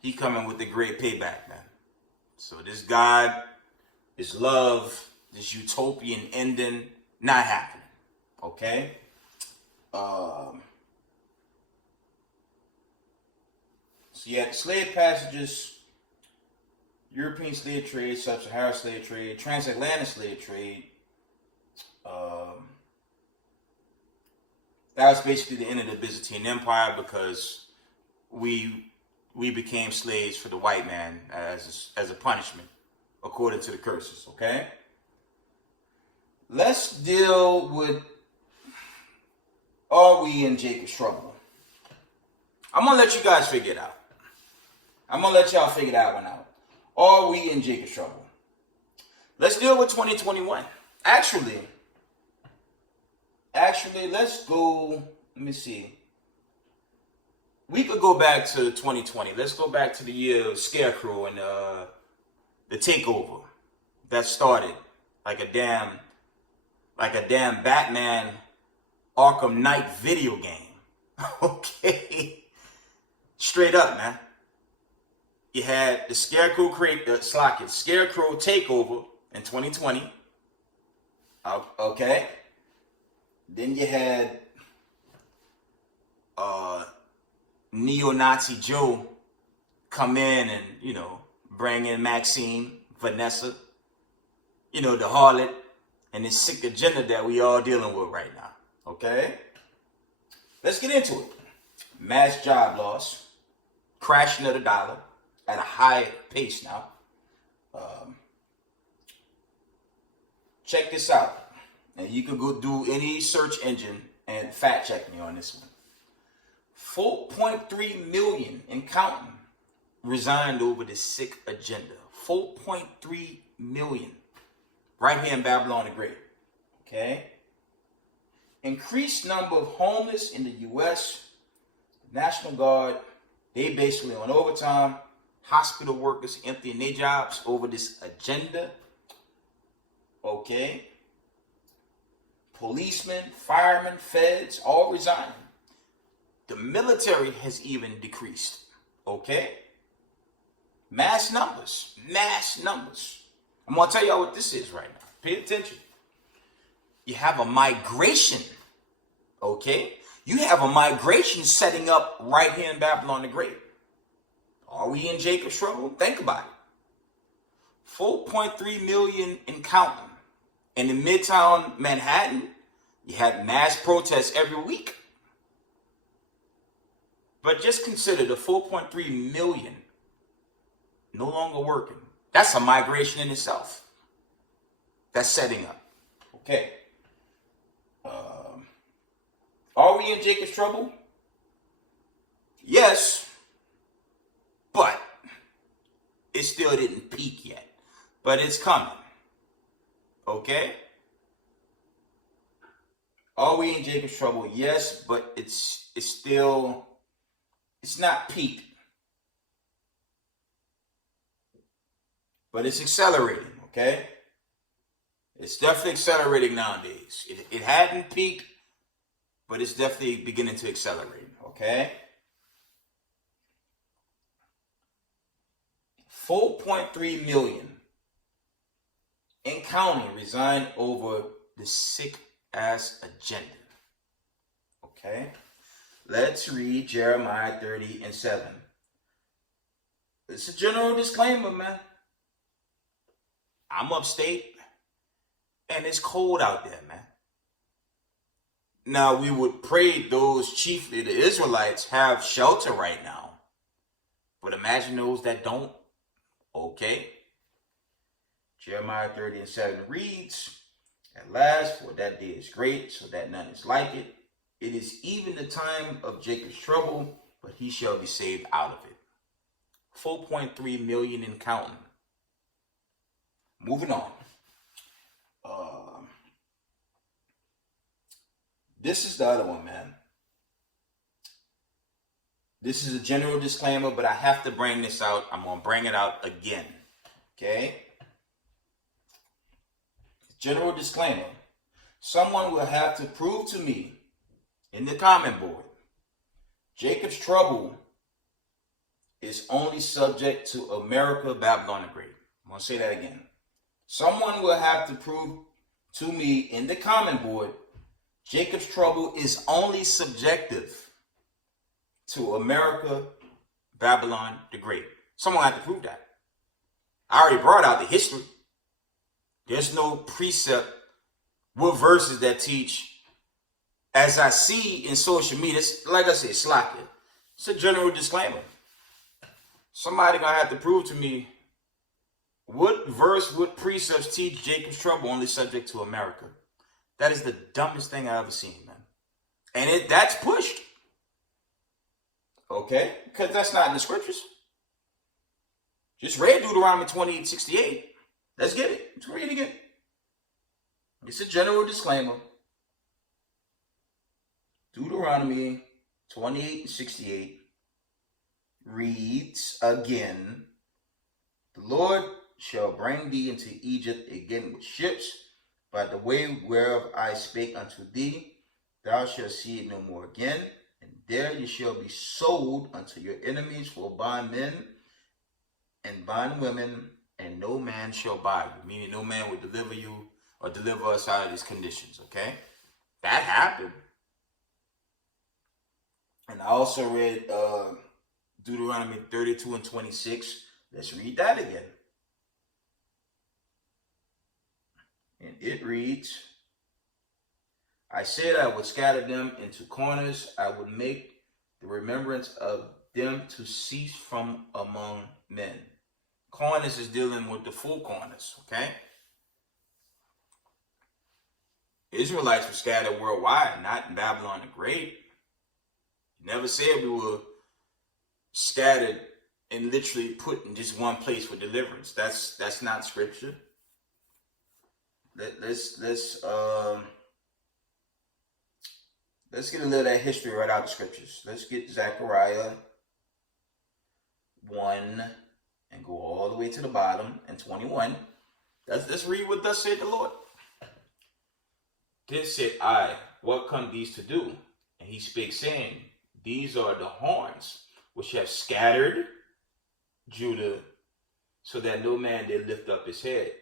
he coming with the great payback, man. So this God, this love, this utopian ending, not happening. Okay? So you had slave passages, European slave trade, sub-Saharan slave trade, transatlantic slave trade, That was basically the end of the Byzantine Empire because we became slaves for the white man as a punishment, according to the curses. Okay. Let's deal with, are we in Jacob's trouble? I'm gonna let you guys figure it out. I'm gonna let y'all figure that one out. Are we in Jacob's trouble? Let's deal with 2021. Actually, let's go. Let me see. We could go back to 2020. Let's go back to the year of Scarecrow and the takeover that started like a damn Batman Arkham Knight video game. Okay, straight up, man. You had the Scarecrow Scarecrow takeover in 2020. Okay. Then you had Neo-Nazi Joe come in and, bring in Maxine, Vanessa, the harlot, and this sick agenda that we all dealing with right now. Okay? Let's get into it. Mass job loss, crashing of the dollar at a high pace now. Check this out. And you can go do any search engine and fact check me on this one. 4.3 million and counting resigned over this sick agenda. 4.3 million. Right here in Babylon the Great. Okay? Increased number of homeless in the U.S. National Guard, they basically on overtime. Hospital workers emptying their jobs over this agenda. Okay? Policemen, firemen, feds, all resigning. The military has even decreased. Okay? Mass numbers. I'm going to tell y'all what this is right now. Pay attention. You have a migration. Okay? You have a migration setting up right here in Babylon the Great. Are we in Jacob's trouble? Think about it. 4.3 million and counting. In the Midtown Manhattan, you had mass protests every week. But just consider the 4.3 million no longer working. That's a migration in itself. That's setting up. Okay. Are we in Jacob's trouble? Yes. But it still didn't peak yet. But it's coming. Okay? Are we in Jacob's trouble? Yes, but it's not peaked. But it's accelerating, okay? It's definitely accelerating nowadays. It hadn't peaked, but it's definitely beginning to accelerate, okay? 4.3 million and counting resigned over the sick ass agenda. Okay? Let's read Jeremiah 30:7. It's a general disclaimer, man. I'm upstate and it's cold out there, man. Now we would pray those, chiefly the Israelites, have shelter right now. But imagine those that don't. Okay? Jeremiah 30:7 reads, "At last, for that day is great, so that none is like it. It is even the time of Jacob's trouble, but he shall be saved out of it." 4.3 million and counting. Moving on. This is the other one, man. This is a general disclaimer, but I have to bring this out. I'm going to bring it out again. Okay? General disclaimer. Someone will have to prove to me in the comment board, Jacob's trouble is only subject to America, Babylon the Great. I'm going to say that again. Someone will have to prove to me in the comment board, Jacob's trouble is only subjective to America, Babylon the Great. Someone had to prove that. I already brought out the history. There's no precept with verses that teach as I see in social media, it's, like I said, sloppy. It's a general disclaimer. Somebody gonna have to prove to me what verse, what precepts teach Jacob's trouble only subject to America. That is the dumbest thing I've ever seen, man. And that's pushed. Okay? Because that's not in the scriptures. Just read Deuteronomy 28:68. Let's get it. Let's read it again. It's a general disclaimer. Deuteronomy 28:68 reads again, the Lord shall bring thee into Egypt again with ships, by the way whereof I spake unto thee, thou shalt see it no more again, and there you shall be sold unto your enemies for bondmen and bondwomen, and no man shall buy you. Meaning no man will deliver you or deliver us out of these conditions, okay? That happened. And I also read Deuteronomy 32:26. Let's read that again. And it reads, I said I would scatter them into corners. I would make the remembrance of them to cease from among men. Corners is dealing with the four corners, okay? Israelites were scattered worldwide, not in Babylon the Great. Never said we were scattered and literally put in just one place for deliverance. That's not scripture. Let's get a little of that history right out of the scriptures. Let's get Zechariah 1 and go all the way to the bottom and 21. Let's read what thus said the Lord. Then said I, what come these to do? And he spake, saying, these are the horns which have scattered Judah, so that no man did lift up his head.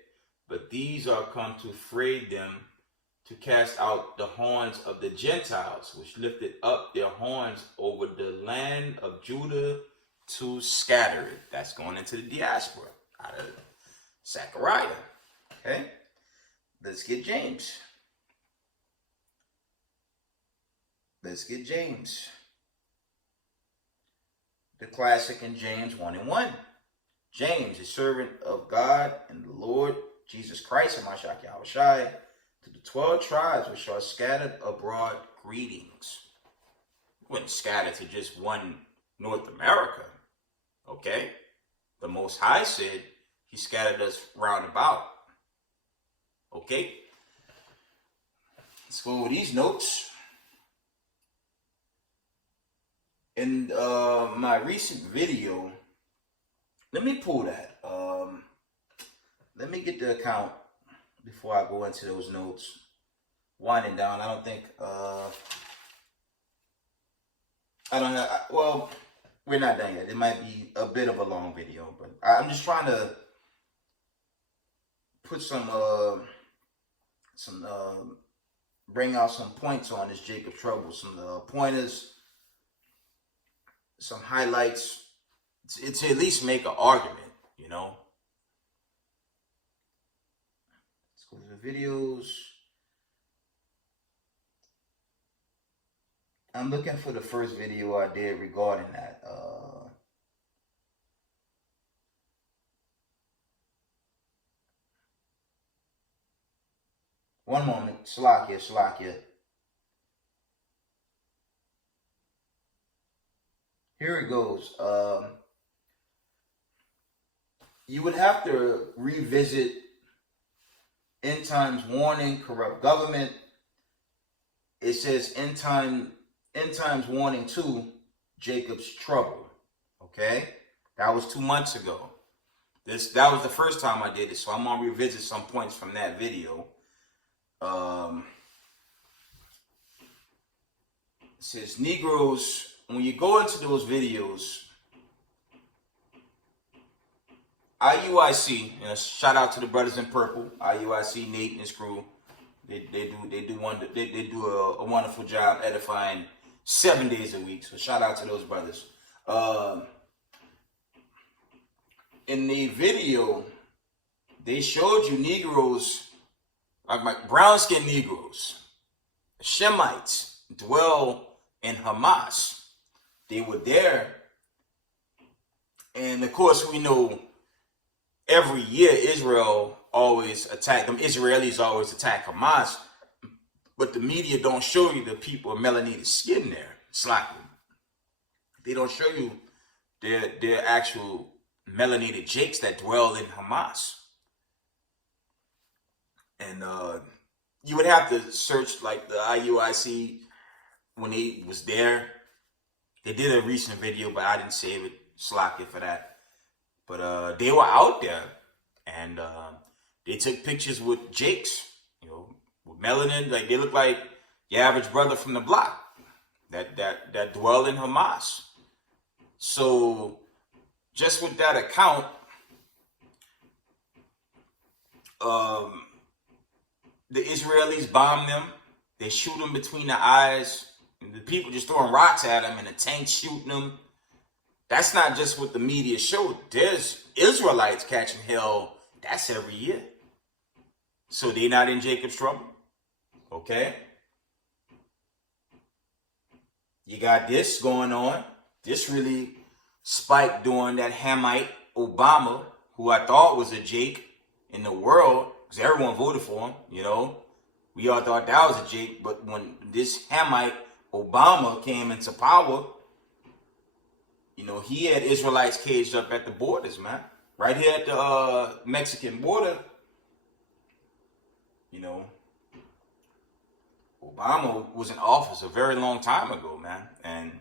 But these are come to fray them, to cast out the horns of the Gentiles, which lifted up their horns over the land of Judah to scatter it. That's going into the diaspora out of Zechariah. Okay? Let's get James. Let's get James. The classic in James 1:1. James, a servant of God and the Lord Jesus Christ, and Mashiach Yahushai, to the 12 tribes which are scattered abroad, greetings. Wasn't scattered to just one North America. Okay? The Most High said he scattered us round about. Okay? Let's go over these notes. In my recent video, let me pull that. Let me get the account before I go into those notes. Winding down. I don't think, well, we're not done yet. It might be a bit of a long video, but I'm just trying to put bring out some points on this Jacob trouble, some pointers, some highlights, to at least make an argument, you know. Let's go to the videos. I'm looking for the first video I did regarding that. One moment. Salakia. Here it goes. You would have to revisit End Times Warning, Corrupt Government. It says End Times Warning 2, Jacob's Trouble. Okay? That was 2 months ago. That was the first time I did it, so I'm going to revisit some points from that video. It says Negroes, when you go into those videos, IUIC, shout out to the brothers in purple, IUIC, Nate and his crew. They do a wonderful job edifying 7 days a week. So shout out to those brothers. In the video, they showed you Negroes, like brown skinned Negroes, Shemites, dwell in Hamas. They were there. And of course, we know every year Israel always attack them. Israelis always attack Hamas. But the media don't show you the people with melanated skin there. Slightly. They don't show you their actual melanated jakes that dwell in Hamas. And you would have to search like the IUIC when they was there. They did a recent video, but I didn't save it. Slack it for that. But they were out there, and they took pictures with jakes, with melanin. Like they look like the average brother from the block that dwell in Hamas. So just with that account, the Israelis bomb them. They shoot them between the eyes. And the people just throwing rocks at them, and the tanks shooting them. That's not just what the media showed. There's Israelites catching hell. That's every year. So they not in Jacob's trouble. Okay? You got this going on. This really spiked during that Hamite Obama, who I thought was a Jake in the world, because everyone voted for him, We all thought that was a Jake, but when this Hamite Obama came into power, he had Israelites caged up at the borders, man. Right here at the Mexican border, Obama was in office a very long time ago, man. And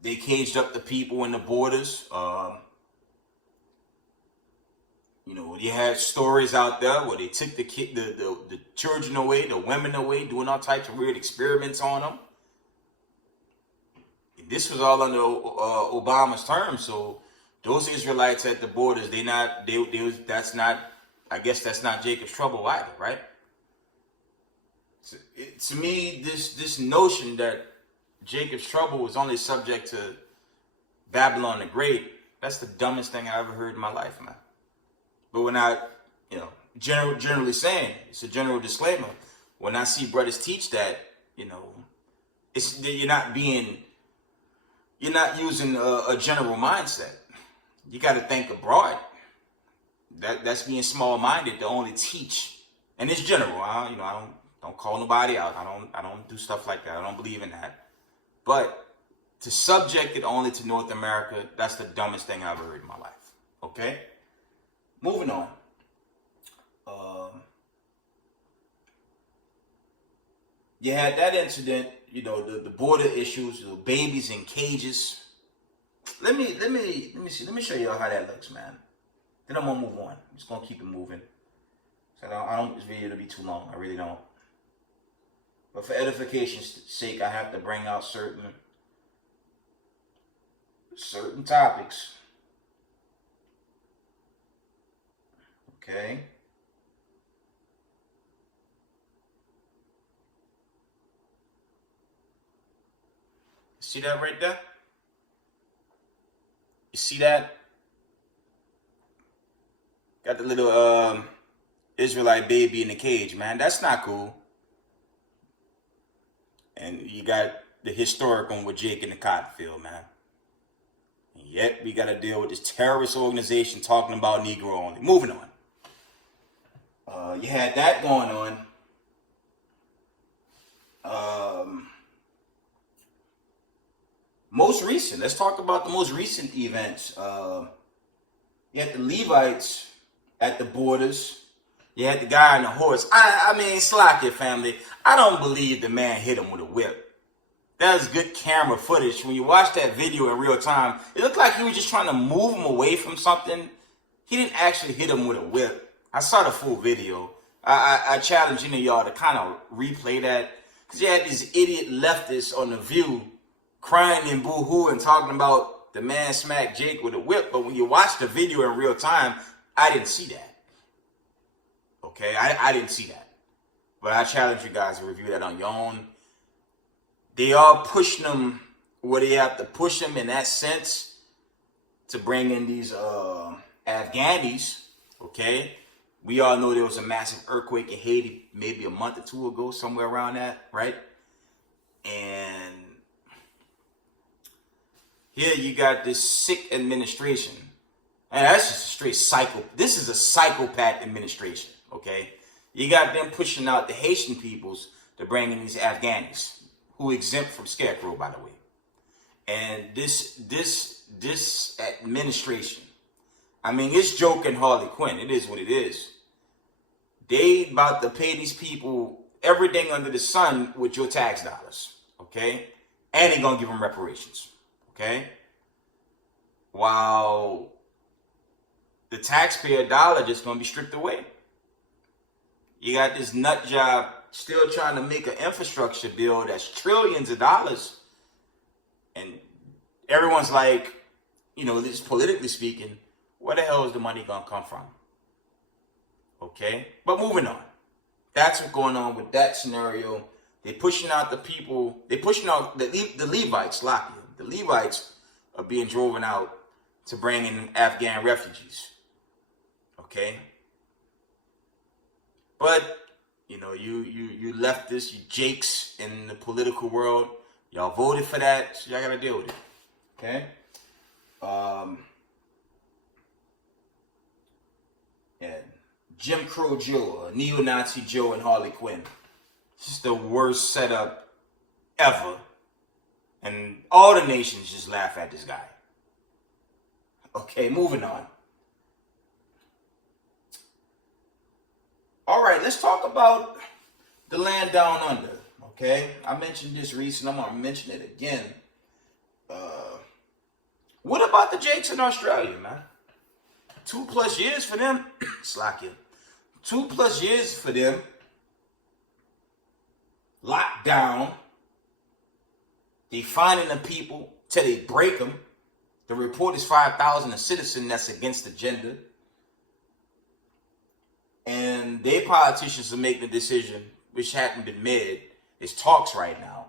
they caged up the people in the borders. You had stories out there where they took the children away, the women away, doing all types of weird experiments on them. And this was all under Obama's term, so those Israelites at the borders, that's not Jacob's trouble either, right? To me, this notion that Jacob's trouble was only subject to Babylon the Great, that's the dumbest thing I ever heard in my life, man. But when I, generally saying, it's a general disclaimer, when I see brothers teach that, you're not using a general mindset. You got to think abroad. That's being small-minded to only teach, and it's general. I don't call nobody out. I don't do stuff like that. I don't believe in that. But to subject it only to North America, that's the dumbest thing I've ever heard in my life. Okay. Moving on. You had that incident, the border issues, the babies in cages. Let me see. Let me show you how that looks, man. Then I'm gonna move on. I'm just gonna keep it moving. So I don't want this video to be too long. I really don't. But for edification's sake, I have to bring out certain topics. Okay. See that right there? You see that? Got the little Israelite baby in the cage, man. That's not cool. And you got the historic one with Jake in the cotton field, man. And yet we got to deal with this terrorist organization talking about Negro only. Moving on. You had that going on. Most recent. Let's talk about the most recent events. You had the Levites at the borders. You had the guy on the horse. I mean, slack it, family. I don't believe the man hit him with a whip. That was good camera footage. When you watch that video in real time, it looked like he was just trying to move him away from something. He didn't actually hit him with a whip. I saw the full video. I challenge y'all to kind of replay that. Because you had these idiot leftists on The View crying and boo-hooing, talking about the man smacked Jake with a whip. But when you watch the video in real time, I didn't see that. Okay, I didn't see that. But I challenge you guys to review that on your own. They are pushing them where they have to push them in that sense to bring in these Afghanis, okay? We all know there was a massive earthquake in Haiti maybe a month or two ago, somewhere around that, right? And here you got this sick administration. And that's just a straight psycho. This is a psychopath administration, okay? You got them pushing out the Haitian peoples to bring in these Afghanis, who exempt from scarecrow, by the way. And this administration, I mean, it's joking Harley Quinn. It is what it is. They about to pay these people everything under the sun with your tax dollars, okay? And they gonna give them reparations, okay? While the taxpayer dollar just gonna be stripped away. You got this nut job still trying to make an infrastructure bill that's trillions of dollars. And everyone's like, you know, this politically speaking, where the hell is the money gonna come from? Okay, but moving on. That's what's going on with that scenario. They're pushing out the people. They're pushing out the Levites, Lakia. The Levites are being driven out to bring in Afghan refugees. Okay, but you know, you leftists, you jakes in the political world, y'all voted for that, so y'all gotta deal with it. Okay. And Jim Crow Joe, neo-Nazi Joe, and Harley Quinn. This is the worst setup ever. And all the nations just laugh at this guy. Okay, moving on. All right, let's talk about the land down under. Okay, I mentioned this recently. I'm going to mention it again. What about the Jakes in Australia, man? 2+ years for them. Slack it. 2+ years for them. Locked down. They finding the people till they break them. The report is 5,000 a citizen. That's against the gender. And their politicians are making a decision, which hadn't been made. It's talks right now.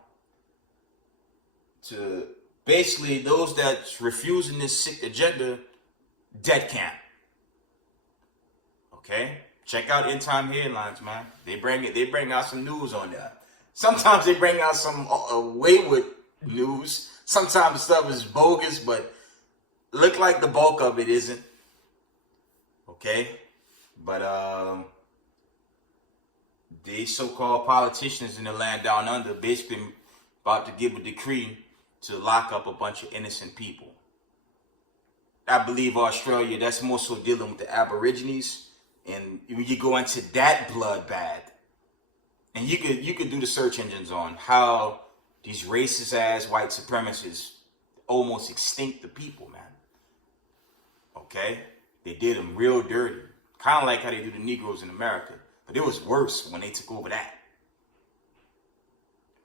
To basically those that's refusing this sick agenda, dead camp. Okay? Check out End Time Headlines, man. They bring out some news on that. Sometimes they bring out some wayward news. Sometimes the stuff is bogus, but look like the bulk of it isn't. Okay? But these so-called politicians in the land down under basically about to give a decree to lock up a bunch of innocent people. I believe Australia, that's more so dealing with the Aborigines. And when you go into that bloodbath, and you could do the search engines on how these racist ass white supremacists almost extinct the people, man. Okay? They did them real dirty. Kind of like how they do the Negroes in America. But it was worse when they took over that.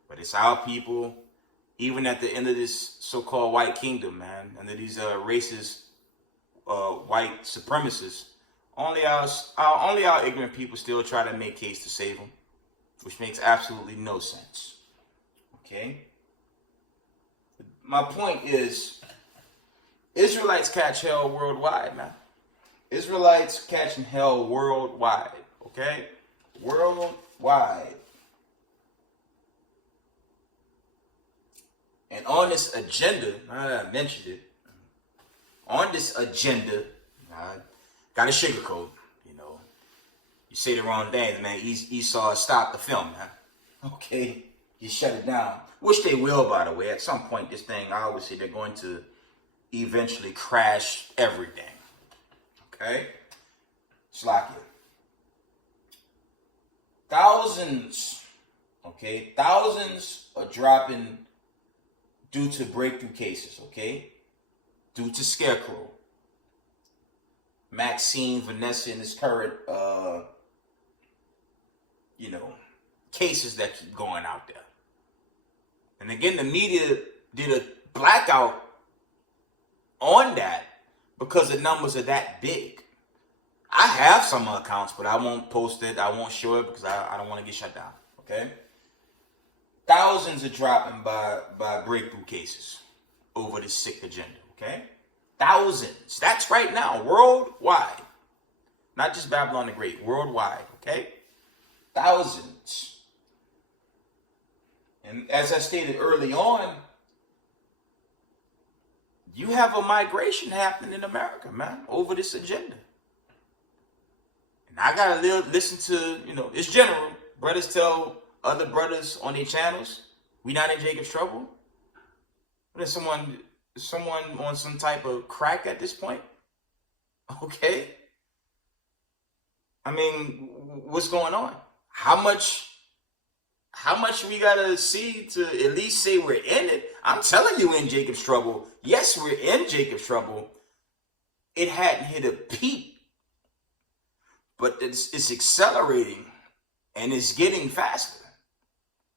But it's our people, even at the end of this so-called white kingdom, man, under these racist white supremacists, only our ignorant people still try to make case to save them, which makes absolutely no sense. Okay? My point is, Israelites catch hell worldwide, man. Israelites catching hell worldwide, okay? Worldwide. And on this agenda, now that I mentioned it, on this agenda, I got a sugarcoat, you know. You say the wrong things, man. Esau stopped the film, man. Okay? You shut it down. Which they will, by the way. At some point, this thing, I always say they're going to eventually crash everything. Okay? Slakia. Thousands are dropping due to breakthrough cases, okay? Due to Scarecrow. Maxine, Vanessa, and his current, cases that keep going out there. And again, the media did a blackout on that because the numbers are that big. I have some accounts, but I won't post it. I won't show it because I don't want to get shut down. Okay? Thousands are dropping by breakthrough cases over this sick agenda. Okay? Thousands. That's right now, worldwide. Not just Babylon the Great, worldwide, okay? Thousands. And as I stated early on, you have a migration happening in America, man, over this agenda. And I gotta listen to, it's general. Brothers tell other brothers on their channels, we not in Jacob's trouble. There's someone on some type of crack at this point. Okay. I mean, what's going on? How much we gotta see to at least say we're in it? I'm telling you, in Jacob's trouble. Yes, we're in Jacob's trouble. It hadn't hit a peak, but it's accelerating and it's getting faster.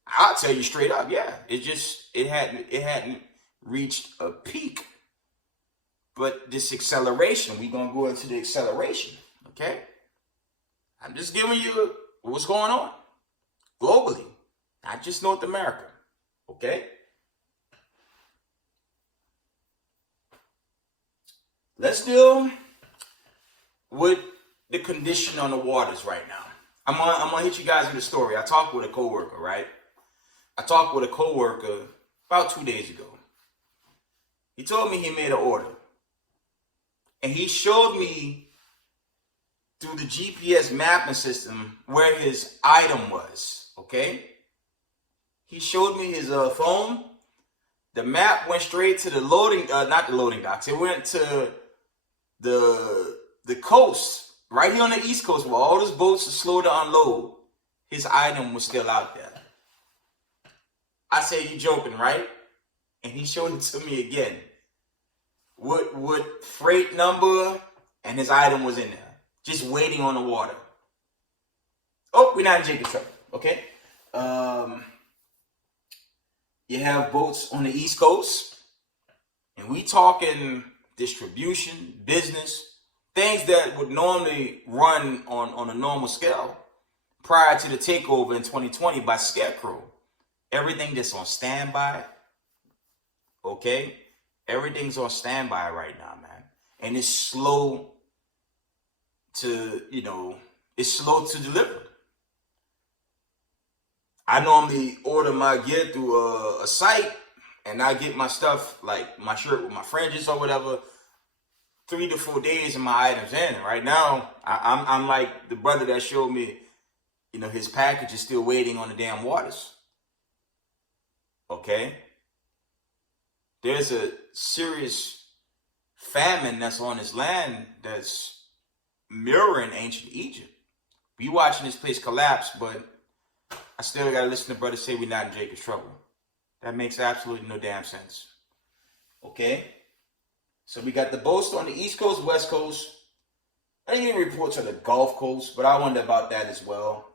I'll tell you straight up, yeah. It hadn't reached a peak, but this acceleration, we're gonna go into the acceleration, okay? I'm just giving you what's going on globally, not just North America, okay? Let's deal with the condition on the waters right now. I'm gonna hit you guys with a story. I talked with a coworker, right? I talked with a coworker about 2 days ago. He told me he made an order, and he showed me through the GPS mapping system where his item was, okay? He showed me his phone. The map went straight to the not the loading docks. It went to the coast, right here on the East Coast, where all those boats are slow to unload. His item was still out there. I said, you joking, right? And he showed it to me again. What freight number, and his item was in there, just waiting on the water. Oh, we're not in Jacob's trouble, okay? You have boats on the East Coast, and we talking distribution, business, things that would normally run on a normal scale prior to the takeover in 2020 by Scarecrow. Everything that's on standby, okay? Everything's on standby right now, man. And it's slow to, it's slow to deliver. I normally order my gear through a site, and I get my stuff, like my shirt with my fringes or whatever, 3 to 4 days and my items in. Right now, I'm like the brother that showed me, his package is still waiting on the damn waters. Okay? There's a serious famine that's on this land that's mirroring ancient Egypt. We watching this place collapse, but I still gotta listen to brothers say we're not in Jacob's trouble. That makes absolutely no damn sense. Okay? So we got the boats on the East Coast, West Coast. I didn't get reports on the Gulf Coast, but I wonder about that as well.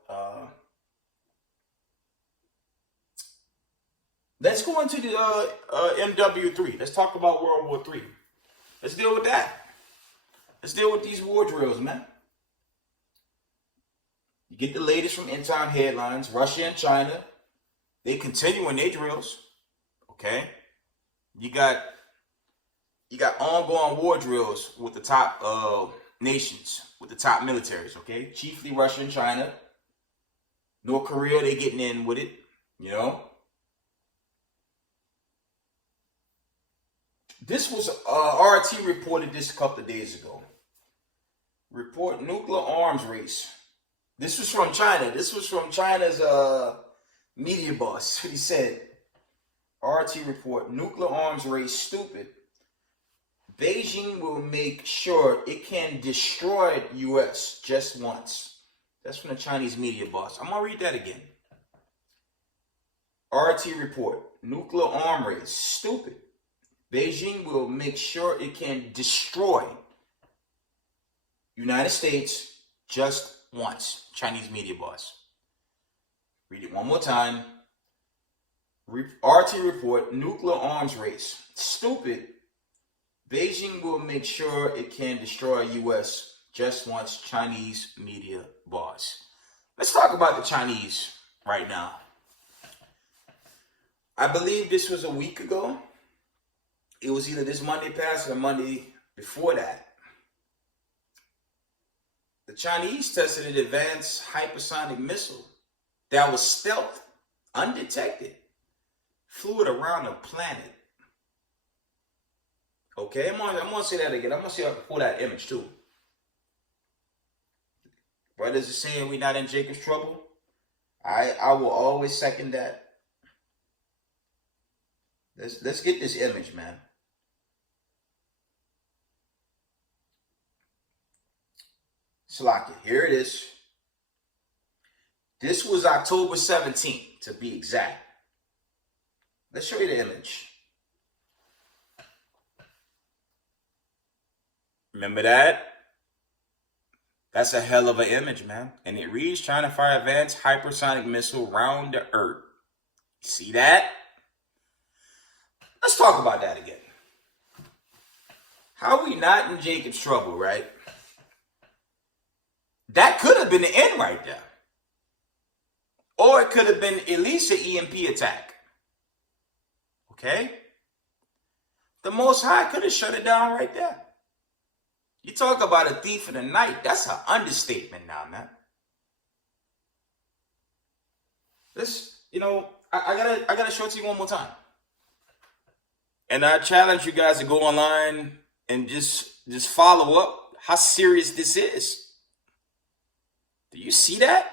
Let's go into the MW3. Let's talk about World War III. Let's deal with that. Let's deal with these war drills, man. You get the latest from End Time Headlines. Russia and China, they continuing their drills. Okay? You got ongoing war drills with the top nations, with the top militaries, okay? Chiefly Russia and China. North Korea, they getting in with it, This was RT reported this a couple of days ago. Report nuclear arms race. This was from China. This was from China's media boss. He said, RT report, nuclear arms race stupid. Beijing will make sure it can destroy U.S. just once. That's from the Chinese media boss. I'm going to read that again. RT report, nuclear arm race stupid. Beijing will make sure it can destroy United States just once. Chinese media boss. Read it one more time. RT report, nuclear arms race. Stupid. Beijing will make sure it can destroy U.S. just once. Chinese media boss. Let's talk about the Chinese right now. I believe this was a week ago. It was either this Monday past or the Monday before that. The The Chinese tested an advanced hypersonic missile that was stealth, undetected, flew it around the planet. Okay, I'm gonna say that again. I'm gonna see if I can pull that image too. Brothers are saying we're not in Jacob's trouble. I will always second that. Let's get this image, man. Slack it. Here it is. This was October 17th, to be exact. Let's show you the image. Remember that? That's a hell of an image, man. And it reads, China fire advanced hypersonic missile round the Earth. See that? Let's talk about that again. How are we not in Jacob's trouble, right? That could have been the end right there. Or it could have been at least an EMP attack. Okay? The Most High could have shut it down right there. You talk about a thief in the night, that's an understatement now, man. This, I gotta show it to you one more time. And I challenge you guys to go online and just follow up how serious this is. Do you see that?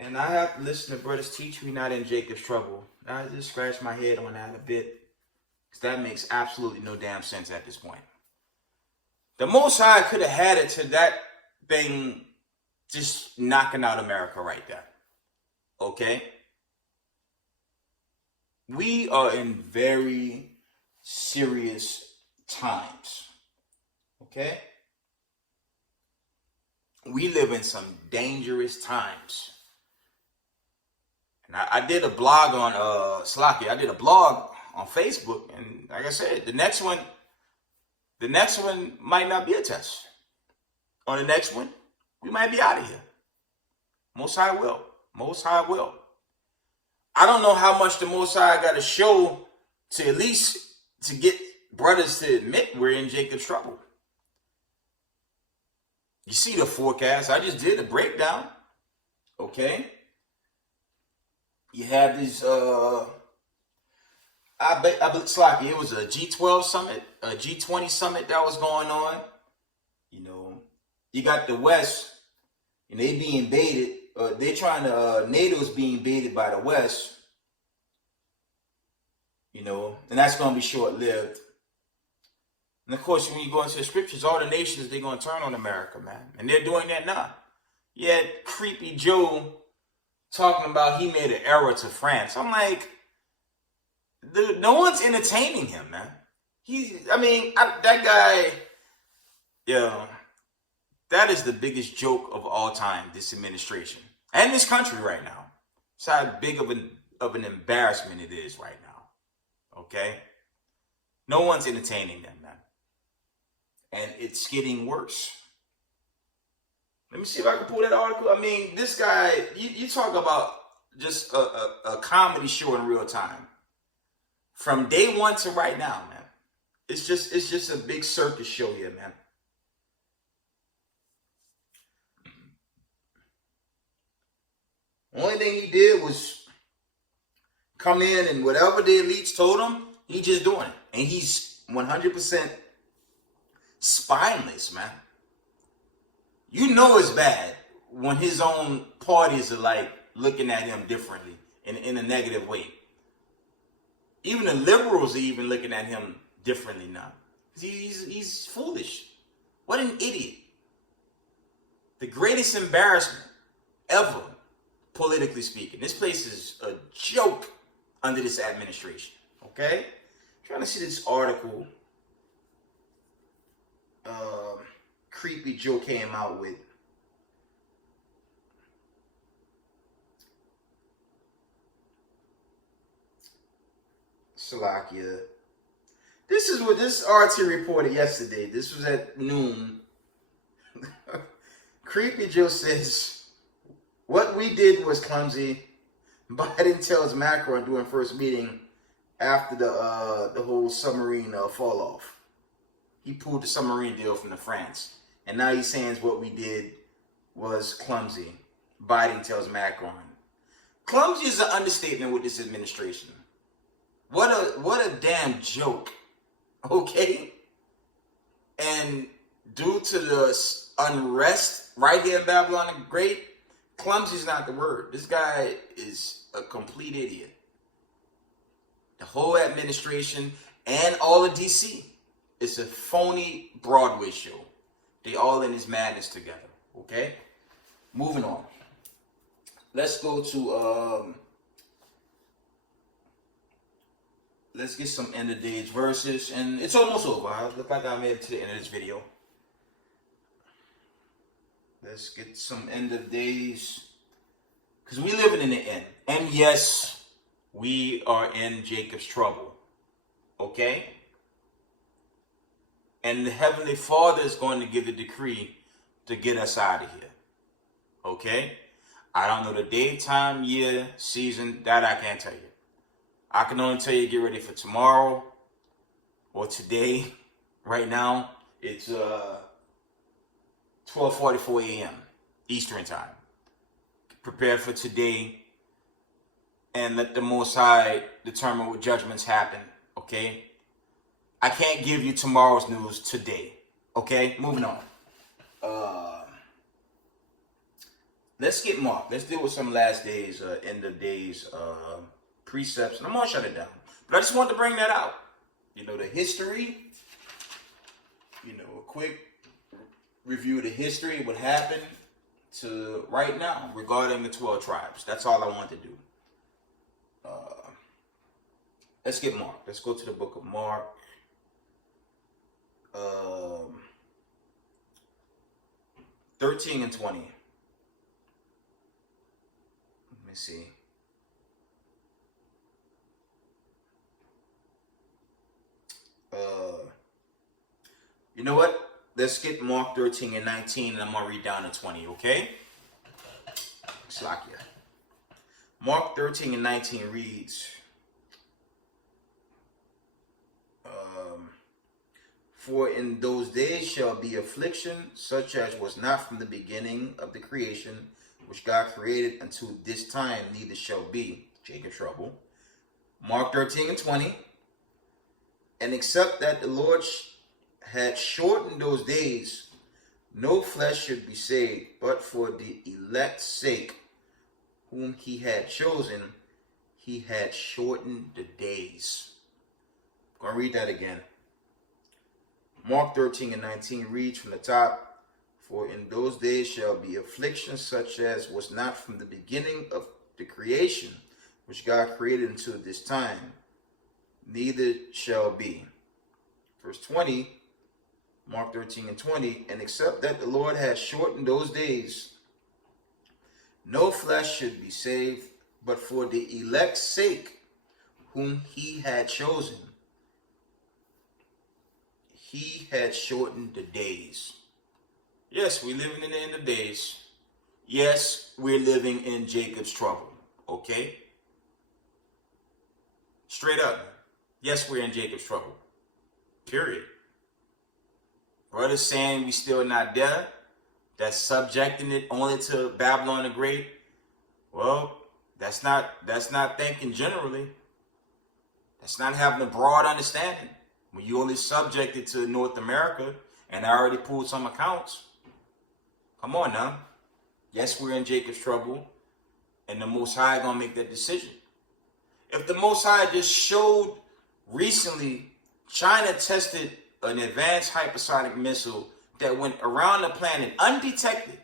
And I have to listen to brothers teach me not in Jacob's trouble. I just scratch my head on that a bit, because that makes absolutely no damn sense at this point. The Most High could have had it to that thing just knocking out America right there. Okay? We are in very serious times. Okay? We live in some dangerous times. And I did a blog on Slacky. I did a blog on Facebook, and like I said, the next one might not be a test. On the next one, we might be out of here. Most High will. Most High will. I don't know how much the Most High got to show to at least to get brothers to admit we're in Jacob's trouble. You see the forecast. I just did a breakdown. Okay. You have these, I bet Slacky, it was a G12 summit, a G20 summit that was going on. You got the West, and they being invaded. They're trying to, NATO's being invaded by the West. And that's going to be short-lived. And of course, when you go into the scriptures, all the nations, they're going to turn on America, man. And they're doing that now. You had Creepy Joe talking about he made an error to France. I'm like, no one's entertaining him, man. That guy, that is the biggest joke of all time, this administration. And this country right now. It's how big of an embarrassment it is right now. Okay? No one's entertaining them, man. And it's getting worse. Let me see if I can pull that article. This guy, you talk about just a comedy show in real time. From day one to right now, man. It's just a big circus show here, man. Only thing he did was come in and whatever the elites told him, he just doing it. And he's 100% spineless, man. You know it's bad when his own parties are like looking at him differently in a negative way. Even the liberals are even looking at him differently now. He's foolish. What an idiot. The greatest embarrassment ever, politically speaking. This place is a joke under this administration. Okay? I'm trying to see this article Creepy Joe came out with. Salakia. This is what this RT reported yesterday. This was at noon. Creepy Joe says, what we did was clumsy. Biden tells Macron during first meeting after the whole submarine fall off. He pulled the submarine deal from the France. And now he's saying what we did was clumsy. Biden tells Macron. Clumsy is an understatement with this administration. What a damn joke. Okay? And due to the unrest right here in Babylon the Great, clumsy is not the word. This guy is a complete idiot. The whole administration and all of DC is a phony Broadway show. They all in this madness together. Okay? Moving on. Let's go to let's get some end of days verses, and it's almost over. I look like I made it to the end of this video. Let's get some end of days, because we living in the end. And yes, we are in Jacob's trouble. Okay? And the Heavenly Father is going to give the decree to get us out of here. Okay? I don't know the day, time, year, season. That I can't tell you. I can only tell you get ready for tomorrow or today. Right now, it's 12:44 a.m. Eastern time. Prepare for today and let the Most High determine what judgments happen. Okay? I can't give you tomorrow's news today. Okay? Moving on. Let's get marked. Let's deal with some last days, end of days, precepts, and I'm gonna shut it down. But I just wanted to bring that out. You know, the history. You know, a quick review of the history, what happened to right now regarding the 12 tribes. That's all I wanted to do. Let's get Mark. Let's go to the book of Mark. 13 and 20. Let me see. You know what? Let's get Mark 13 and 19, and I'm going to read down to 20, okay? Slakia. Mark 13 and 19 reads, For in those days shall be affliction, such as was not from the beginning of the creation, which God created until this time, neither shall be. Jacob's trouble. Mark 13 and 20. And except that the Lord had shortened those days, no flesh should be saved, but for the elect's sake, whom he had chosen, he had shortened the days. I'm going to read that again. Mark 13 and 19 reads from the top, For in those days shall be affliction such as was not from the beginning of the creation, which God created until this time, neither shall be. Verse 20, Mark 13 and 20, And except that the Lord had shortened those days, no flesh should be saved, but for the elect's sake, whom he had chosen, he had shortened the days. Yes, we're living in the end of days. Yes, we're living in Jacob's trouble. Okay? Straight up. Yes, we're in Jacob's trouble. Period. Brothers saying we still not there, that's subjecting it only to Babylon the Great. Well, that's not thinking generally. That's not having a broad understanding. When you only subject it to North America, and I already pulled some accounts. Come on now. Yes, we're in Jacob's trouble, and the Most High gonna make that decision. If the Most High just showed recently, China tested an advanced hypersonic missile that went around the planet undetected.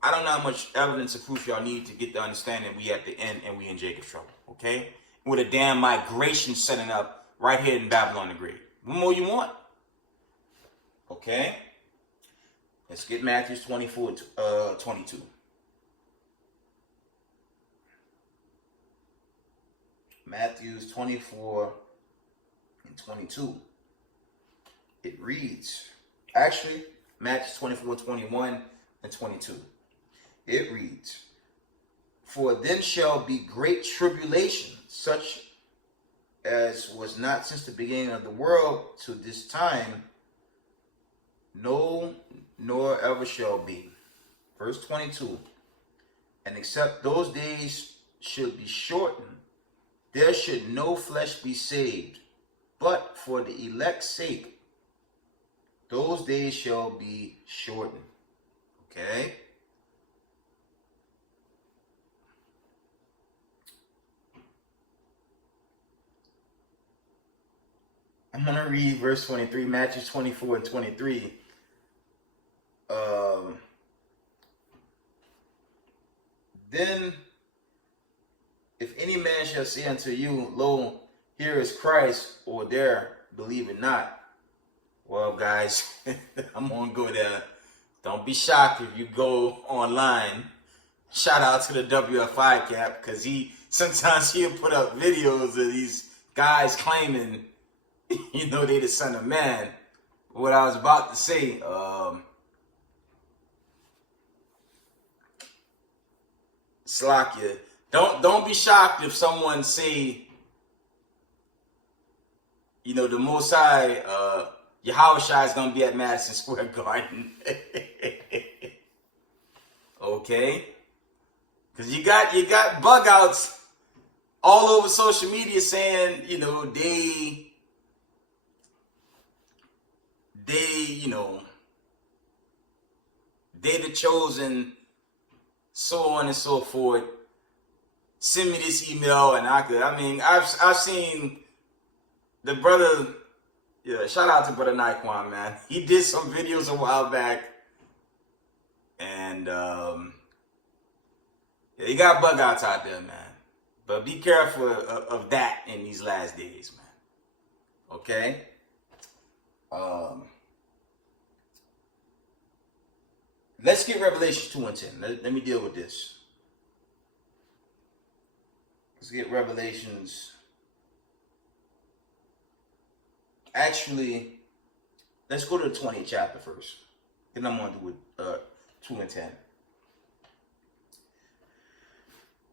I don't know how much evidence or proof y'all need to get the understanding we at the end and we in Jacob's trouble, okay? With a damn migration setting up right here in Babylon the Great. What more you want? Okay? Let's get Matthew 24, 22. Matthew 24 and 22. It reads, actually, Matthew 24, 21 and 22. It reads, For then shall be great tribulation, such as was not since the beginning of the world to this time, No, nor ever shall be. Verse 22. And except those days should be shortened, there should no flesh be saved. But for the elect's sake, those days shall be shortened. Okay? I'm going to read verse 23, Matthew 24 and 23. Then, if any man shall say unto you, Lo, here is Christ, or there, believe it not. Well, guys, I'm going to go there. Don't be shocked if you go online. Shout out to the WFI cap, because sometimes he'll put up videos of these guys claiming, they the son of man. What I was about to say, Slakia, don't be shocked if someone say, the Most High, Yahushua is gonna be at Madison Square Garden. Okay, because you got bug outs all over social media saying, they the chosen, so on and so forth. Send me this email and I've seen the brother, shout out to brother Naquan, man. He did some videos a while back, and you got bug outs out there, man. But be careful of that in these last days, man. Okay? Let's get Revelation 2 and 10. Let me deal with this. Let's get Revelations. Actually, let's go to the 20th chapter first. Then I'm going to do with 2 and 10.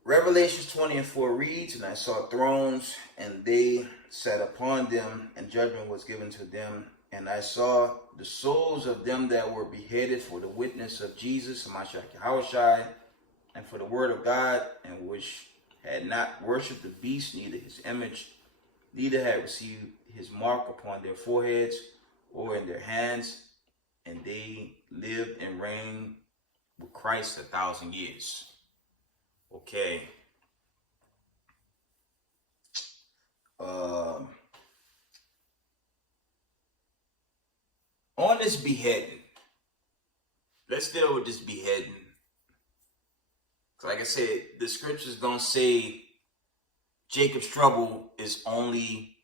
Revelations 20 and 4 reads, And I saw thrones, and they sat upon them, and judgment was given to them. And I saw the souls of them that were beheaded for the witness of Jesus, Mashiach Yahushua, and for the word of God, and which had not worshipped the beast, neither his image, neither had received his mark upon their foreheads or in their hands, and they lived and reigned with Christ 1,000 years. Okay. On this beheading, let's deal with this beheading. Like I said, the scriptures don't say Jacob's trouble is only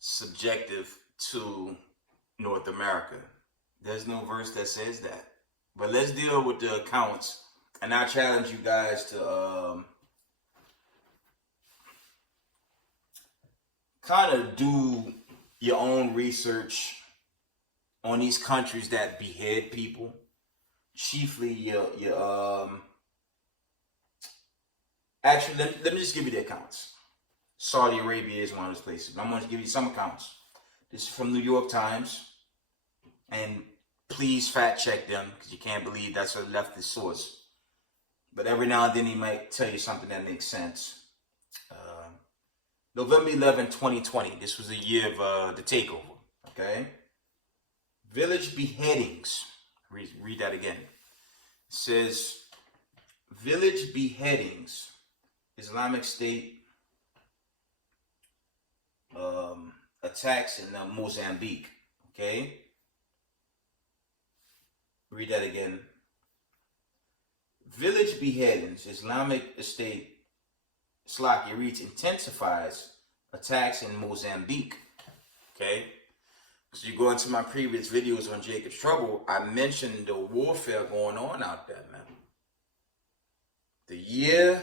subjective to North America. There's no verse that says that. But let's deal with the accounts, and I challenge you guys to kind of do your own research on these countries that behead people. Chiefly actually, let me just give you the accounts. Saudi Arabia is one of those places. I'm going to give you some accounts. This is from New York Times. And please fact check them, because you can't believe that's a leftist source. But every now and then he might tell you something that makes sense. November 11, 2020. This was the year of the takeover. Okay? Village beheadings. Read that again. It says, village beheadings. Islamic State attacks in Mozambique. Okay? Read that again. Village beheadings. Islamic State, Slakia reads, intensifies attacks in Mozambique. Okay? So you go into my previous videos on Jacob's trouble, I mentioned the warfare going on out there, man. The year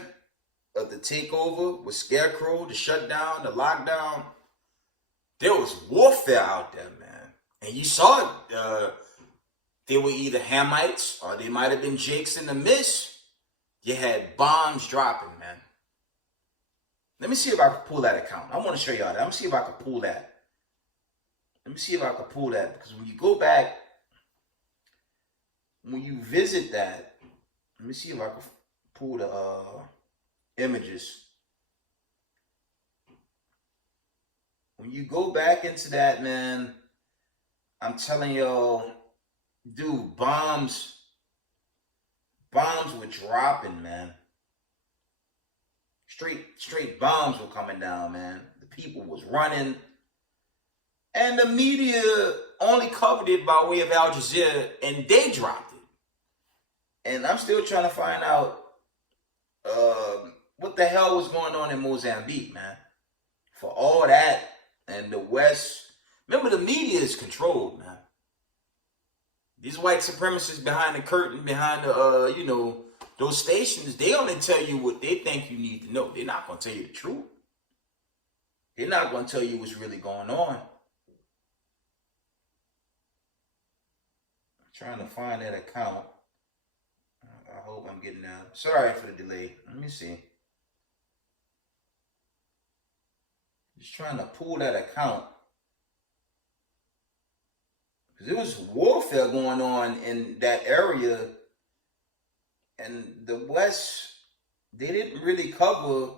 of the takeover with Scarecrow, the shutdown, the lockdown, there was warfare out there, man. And you saw it. They were either Hamites or they might have been Jakes in the mist. You had bombs dropping, man. Let me see if I can pull that account. I want to show y'all that. Let me see if I can pull that. Because when you go back when you visit that, let me see if I can pull the images. When you go back into that, man, I'm telling y'all, dude, bombs were dropping, man. Straight bombs were coming down, man. The people was running. And the media only covered it by way of Al Jazeera, and they dropped it. And I'm still trying to find out what the hell was going on in Mozambique, man. For all that, and the West, remember, the media is controlled, man. These white supremacists behind the curtain, behind the, those stations, they only tell you what they think you need to know. They're not going to tell you the truth. They're not going to tell you what's really going on. I'm trying to find that account. I hope I'm getting that. Sorry for the delay. Let me see. Just trying to pull that account. Because there was warfare going on in that area. And the West, they didn't really cover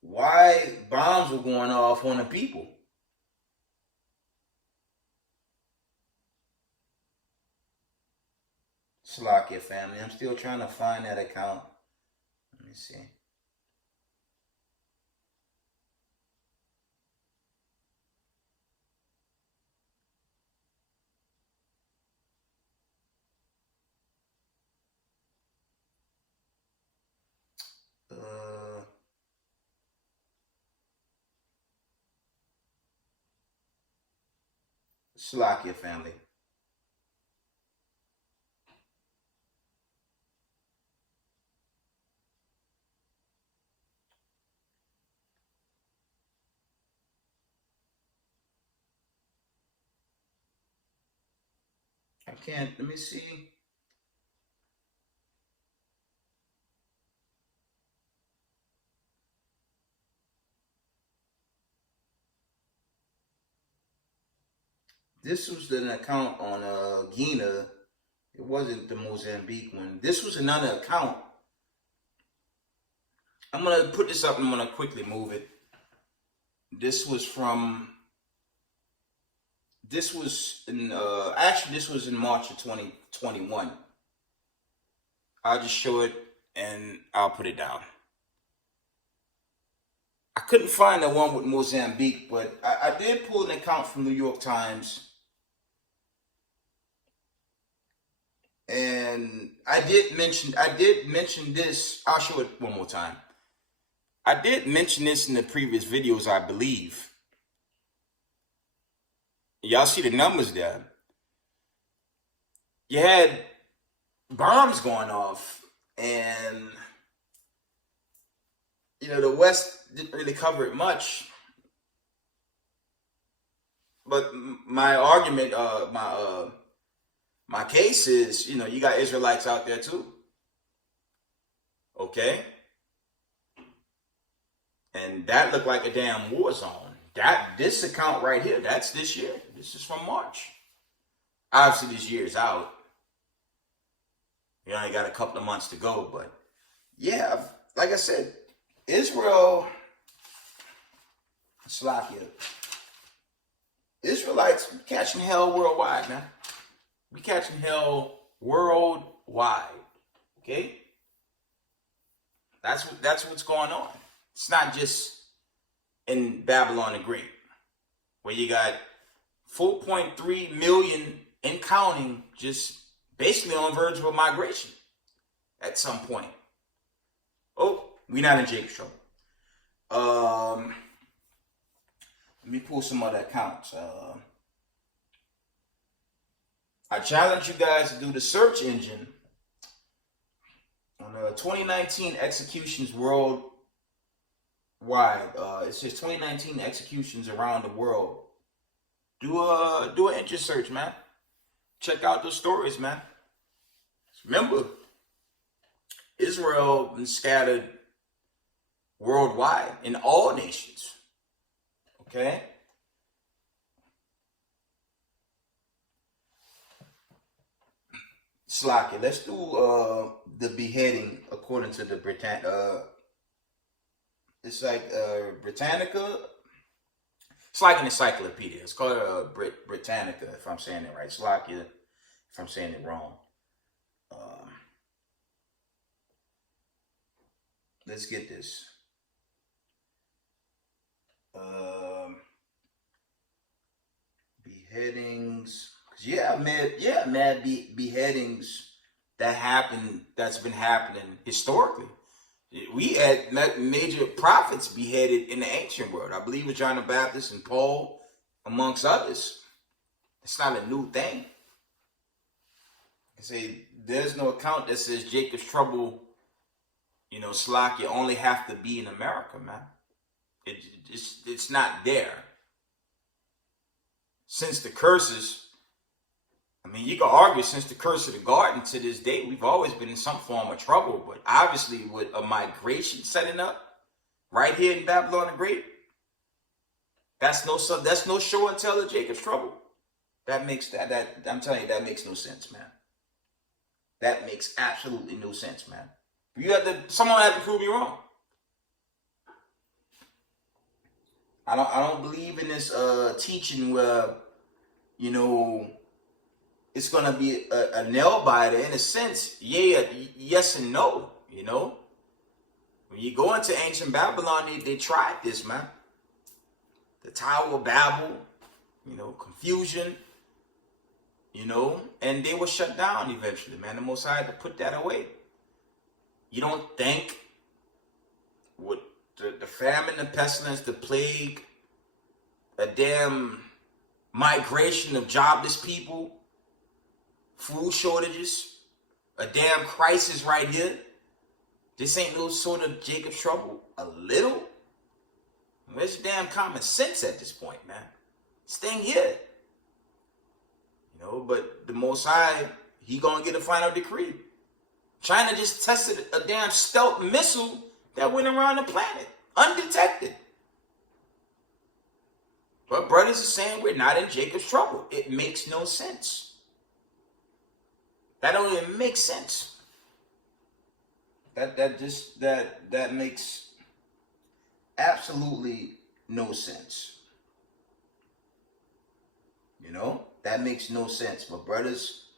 why bombs were going off on the people. Slakia family. I'm still trying to find that account. Let me see. Slakia family. I can't, let me see. This was an account on Guinea. It wasn't the Mozambique one. This was another account. I'm going to put this up and I'm going to quickly move it. This was in March of 2021. I'll just show it and I'll put it down. I couldn't find the one with Mozambique, but I did pull an account from New York Times. And I did mention this. I'll show it one more time. I did mention this in the previous videos, I believe. Y'all see the numbers there. You had bombs going off, and the West didn't really cover it much. But my argument, my case is, you got Israelites out there too. Okay? And that looked like a damn war zone. This account right here, that's this year. This is from March. Obviously, this year is out. You only got a couple of months to go, but yeah, like I said, Israel, Slakia, Israelites catching hell worldwide, man. We catching hell worldwide. Okay? That's what's going on. It's not just in Babylon the Great, where you got 4.3 million and counting, just basically on verge of a migration at some point. Oh, we're not in Jacob's trouble. Let me pull some other accounts. I challenge you guys to do the search engine on 2019 executions worldwide. It says 2019 executions around the world. Do an interest search, man. Check out those stories, man. Remember, Israel been scattered worldwide in all nations. Okay? Slocky. Let's do the beheading according to the it's like Britannica. It's like an encyclopedia. It's called Britannica, if I'm saying it right. Slocky, if I'm saying it wrong. Let's get this. Beheadings. Mad beheadings that's been happening historically. We had major prophets beheaded in the ancient world. I believe with John the Baptist and Paul, amongst others. It's not a new thing. I say there's no account that says Jacob's trouble, Slock, you only have to be in America, man. It's not there. Since the curses, you can argue since the curse of the garden to this day, we've always been in some form of trouble. But obviously, with a migration setting up right here in Babylon the Great, that's no show and tell of Jacob's trouble. I'm telling you, that makes no sense, man. That makes absolutely no sense, man. Someone has to prove me wrong. I don't believe in this teaching where, it's gonna be a nail biter in a sense. Yeah, yes and no. When you go into ancient Babylon, they tried this, man. The Tower of Babel, confusion, and they were shut down eventually, man. The Most High had to put that away. You don't think with the famine, the pestilence, the plague, a damn migration of jobless people, food shortages, a damn crisis right here. This ain't no sort of Jacob's trouble. A little? Where's your damn common sense at this point, man? Staying here. But the Most High, he gonna get a final decree. China just tested a damn stealth missile that went around the planet, undetected. But brothers are saying we're not in Jacob's trouble. It makes no sense. That don't even make sense. That makes absolutely no sense. That makes no sense. But brothers,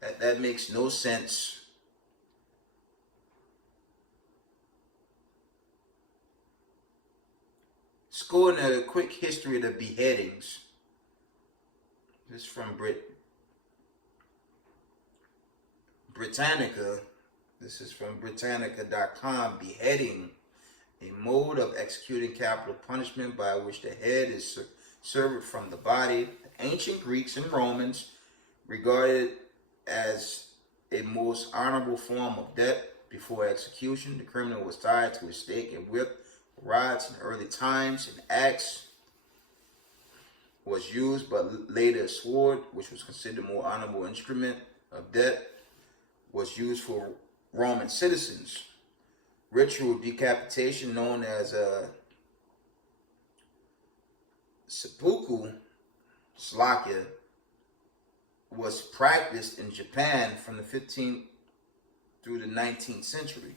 that makes no sense. Let's go into a quick history of the beheadings. This is from Britannica. This is from Britannica.com. Beheading, a mode of executing capital punishment by which the head is severed from the body. The ancient Greeks and Romans regarded as a most honorable form of death. Before execution, the criminal was tied to a stake and whipped. Rods in early times, an axe was used, but later a sword, which was considered a more honorable instrument of death, was used for Roman citizens. Ritual decapitation, known as seppuku, Slovakia, was practiced in Japan from the 15th through the 19th century.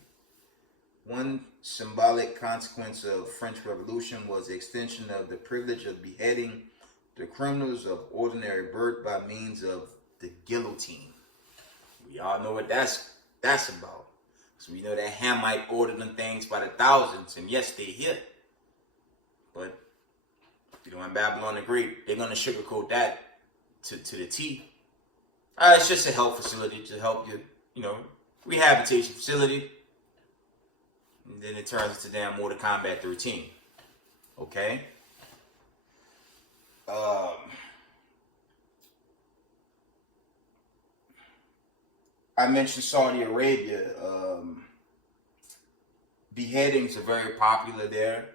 One symbolic consequence of French Revolution was the extension of the privilege of beheading the criminals of ordinary birth by means of the guillotine. We all know what that's about. So we know that Hamite ordered them things by the thousands, and yes, they hit. But in Babylon the Great, they're gonna sugarcoat that to the T. It's just a health facility to help you, rehabilitation facility. And then it turns into damn Mortal Kombat 13. Okay? I mentioned Saudi Arabia. Beheadings are very popular there.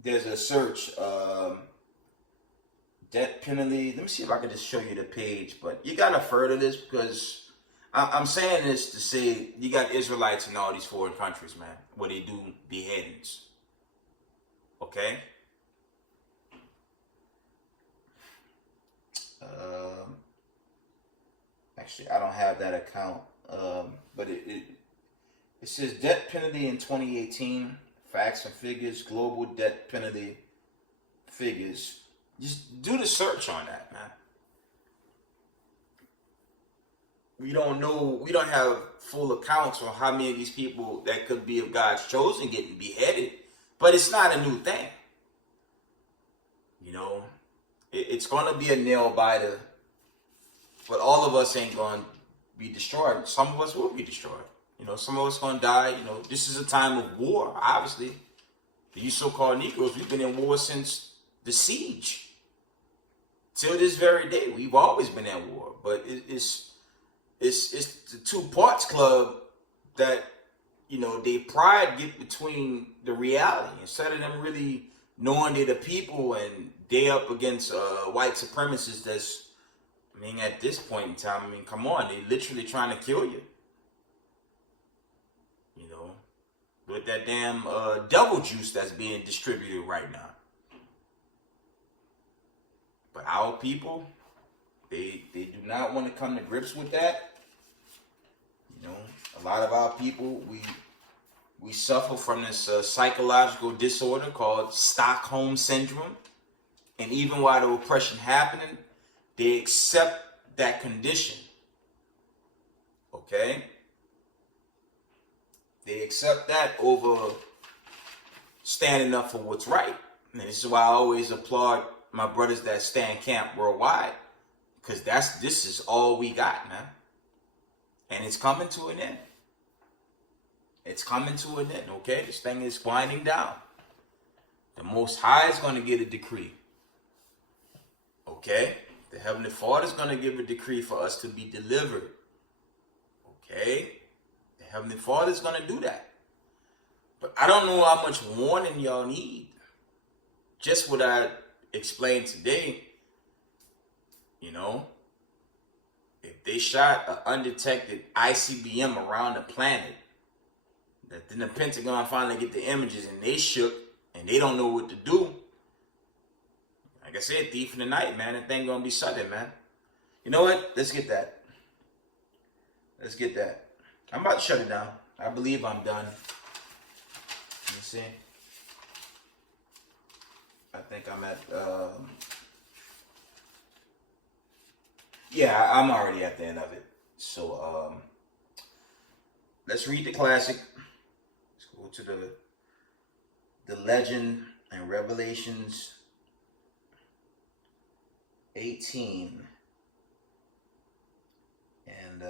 There's a search. Death penalty. Let me see if I can just show you the page. But you got to further this because I'm saying this to say you got Israelites in all these foreign countries, man, where they do beheadings. Okay? Actually, I don't have that account, but it says death penalty in 2018, facts and figures, global death penalty figures. Just do the search on that, man. We don't know, we don't have full accounts on how many of these people that could be of God's chosen getting beheaded, but it's not a new thing. You know, it's going to be a nail biter, but all of us ain't going to be destroyed. Some of us will be destroyed. You know, some of us going to die. You know, this is a time of war, obviously. You so-called Negroes, we've been in war since the siege. Till this very day, we've always been at war. But it's the two parts club that, you know, they pride get between the reality. Instead of them really knowing they're the people and they up against white supremacists that's, I mean, at this point in time, I mean, come on, they literally trying to kill you. You know, with that damn devil juice that's being distributed right now. But our people, they do not want to come to grips with that. You know, a lot of our people, we suffer from this psychological disorder called Stockholm Syndrome. And even while the oppression happening, they accept that condition. Okay? They accept that over standing up for what's right. And this is why I always applaud my brothers that stand camp worldwide. Because this is all we got, man. And it's coming to an end. It's coming to an end, okay? This thing is winding down. The Most High is going to get a decree. Okay? The Heavenly Father is going to give a decree for us to be delivered. Okay? The Heavenly Father is going to do that. But I don't know how much warning y'all need. Just what I explained today, you know, if they shot an undetected ICBM around the planet, that then the Pentagon finally get the images and they shook and they don't know what to do. Like I said, thief in the night, man. That thing gonna be sudden, man. You know what? Let's get that. Let's get that. I'm about to shut it down. I believe I'm done. Let me see. I think I'm at, yeah, I'm already at the end of it. So, let's read the classic. Let's go to the legend and Revelations 18. And,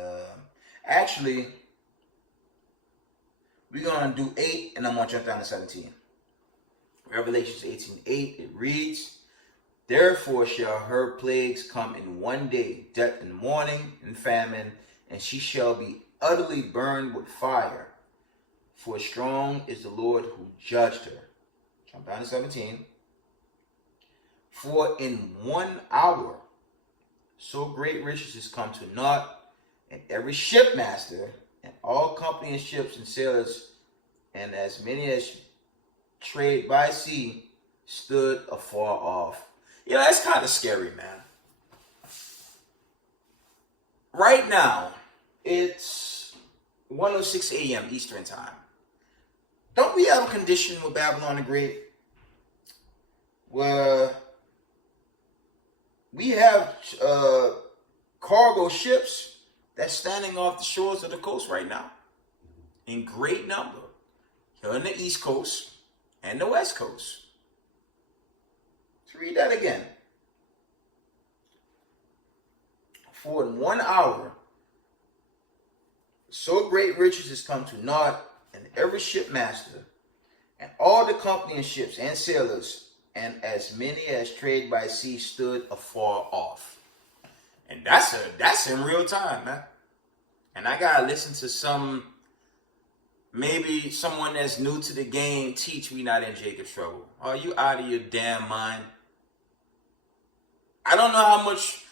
actually, we're going to do 8, and I'm going to jump down to 17. Revelations 18:8, it reads, therefore shall her plagues come in one day, death and mourning and famine, and she shall be utterly burned with fire. For strong is the Lord who judged her. Jump down to 17. For in 1 hour, so great riches is come to naught, and every shipmaster, and all company and ships and sailors, and as many as trade by sea, stood afar off. You know, that's kind of scary, man. Right now, it's 1:06 a.m. Eastern time. Don't we have a condition with Babylon the Great where we have cargo ships that's standing off the shores of the coast right now in great number here on the East Coast and the West Coast. Let's read that again. For in 1 hour, so great riches is come to naught, and every shipmaster, and all the company and ships and sailors, and as many as trade by sea stood afar off. And that's in real time, man. And I gotta listen to maybe someone that's new to the game teach we not in Jacob's trouble. Are you out of your damn mind? I don't know how much,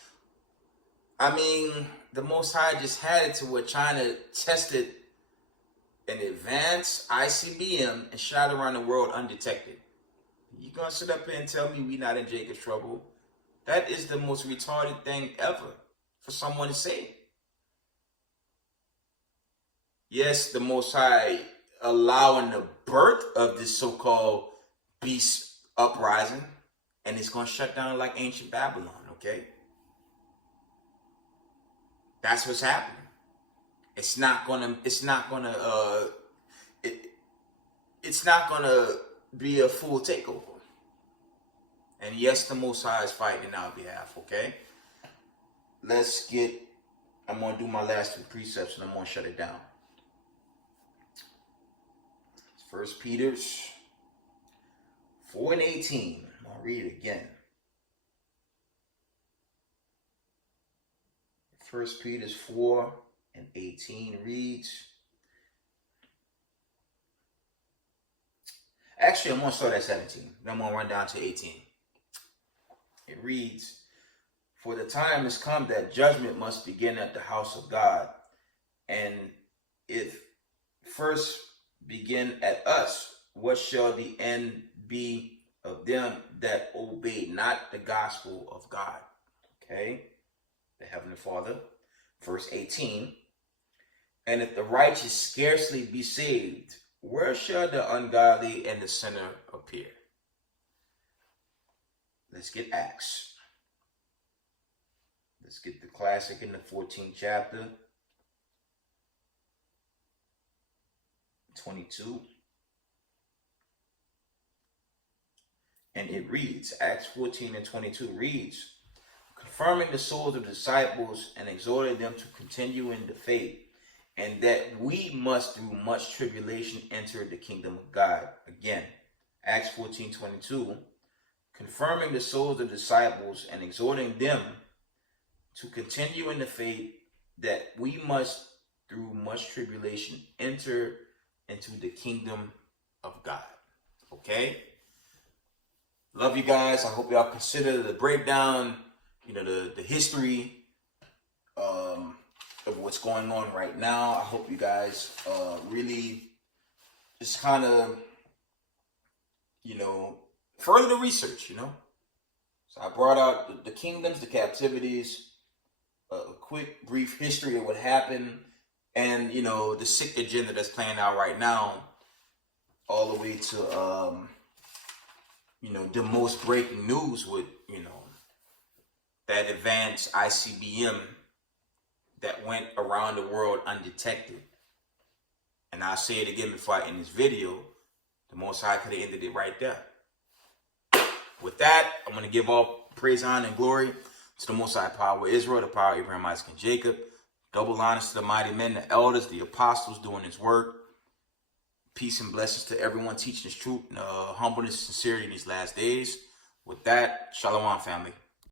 I mean, the Most High just had it to where China tested an advanced ICBM and shot around the world undetected. You gonna sit up here and tell me we not in Jacob's trouble? That is the most retarded thing ever for someone to say. Yes, the Most High allowing the birth of this so-called beast uprising, and it's going to shut down like ancient Babylon, okay? That's what's happening. It's not gonna be a full takeover. And yes, the Most High is fighting in our behalf, okay? I'm gonna do my last two precepts and I'm gonna shut it down. First Peter's 4:18. I'll read it again. First Peter's 4:18 reads. Actually, I'm going to start at 17. Then I'm going to run down to 18. It reads, "For the time has come that judgment must begin at the house of God. And if first begin at us, what shall the end be of them that obey not the gospel of God?" Okay, the Heavenly Father. Verse 18, "And if the righteous scarcely be saved, where shall the ungodly and the sinner appear?" Let's get Acts. Let's get the classic in the 14th chapter. 22. And it reads, Acts 14:22 reads, "Confirming the souls of the disciples and exhorting them to continue in the faith, and that we must through much tribulation enter the kingdom of God." Again, Acts 14:22, "Confirming the souls of the disciples and exhorting them to continue in the faith, that we must through much tribulation enter into the kingdom of God." Okay? Love you guys. I hope y'all consider the breakdown, the history of what's going on right now. I hope you guys really just kind of, further the research, So I brought out the kingdoms, the captivities, a quick, brief history of what happened, and, the sick agenda that's playing out right now, all the way to, the most breaking news with, that advanced ICBM that went around the world undetected. And I'll say it again before I end this video, the Most High could have ended it right there. With that, I'm going to give all praise, honor, and glory to the Most High power of Israel, the power of Abraham, Isaac, and Jacob. Double honors to the mighty men, the elders, the apostles doing his work. Peace and blessings to everyone teaching his truth, humbleness and sincerity in these last days. With that, shalom, family.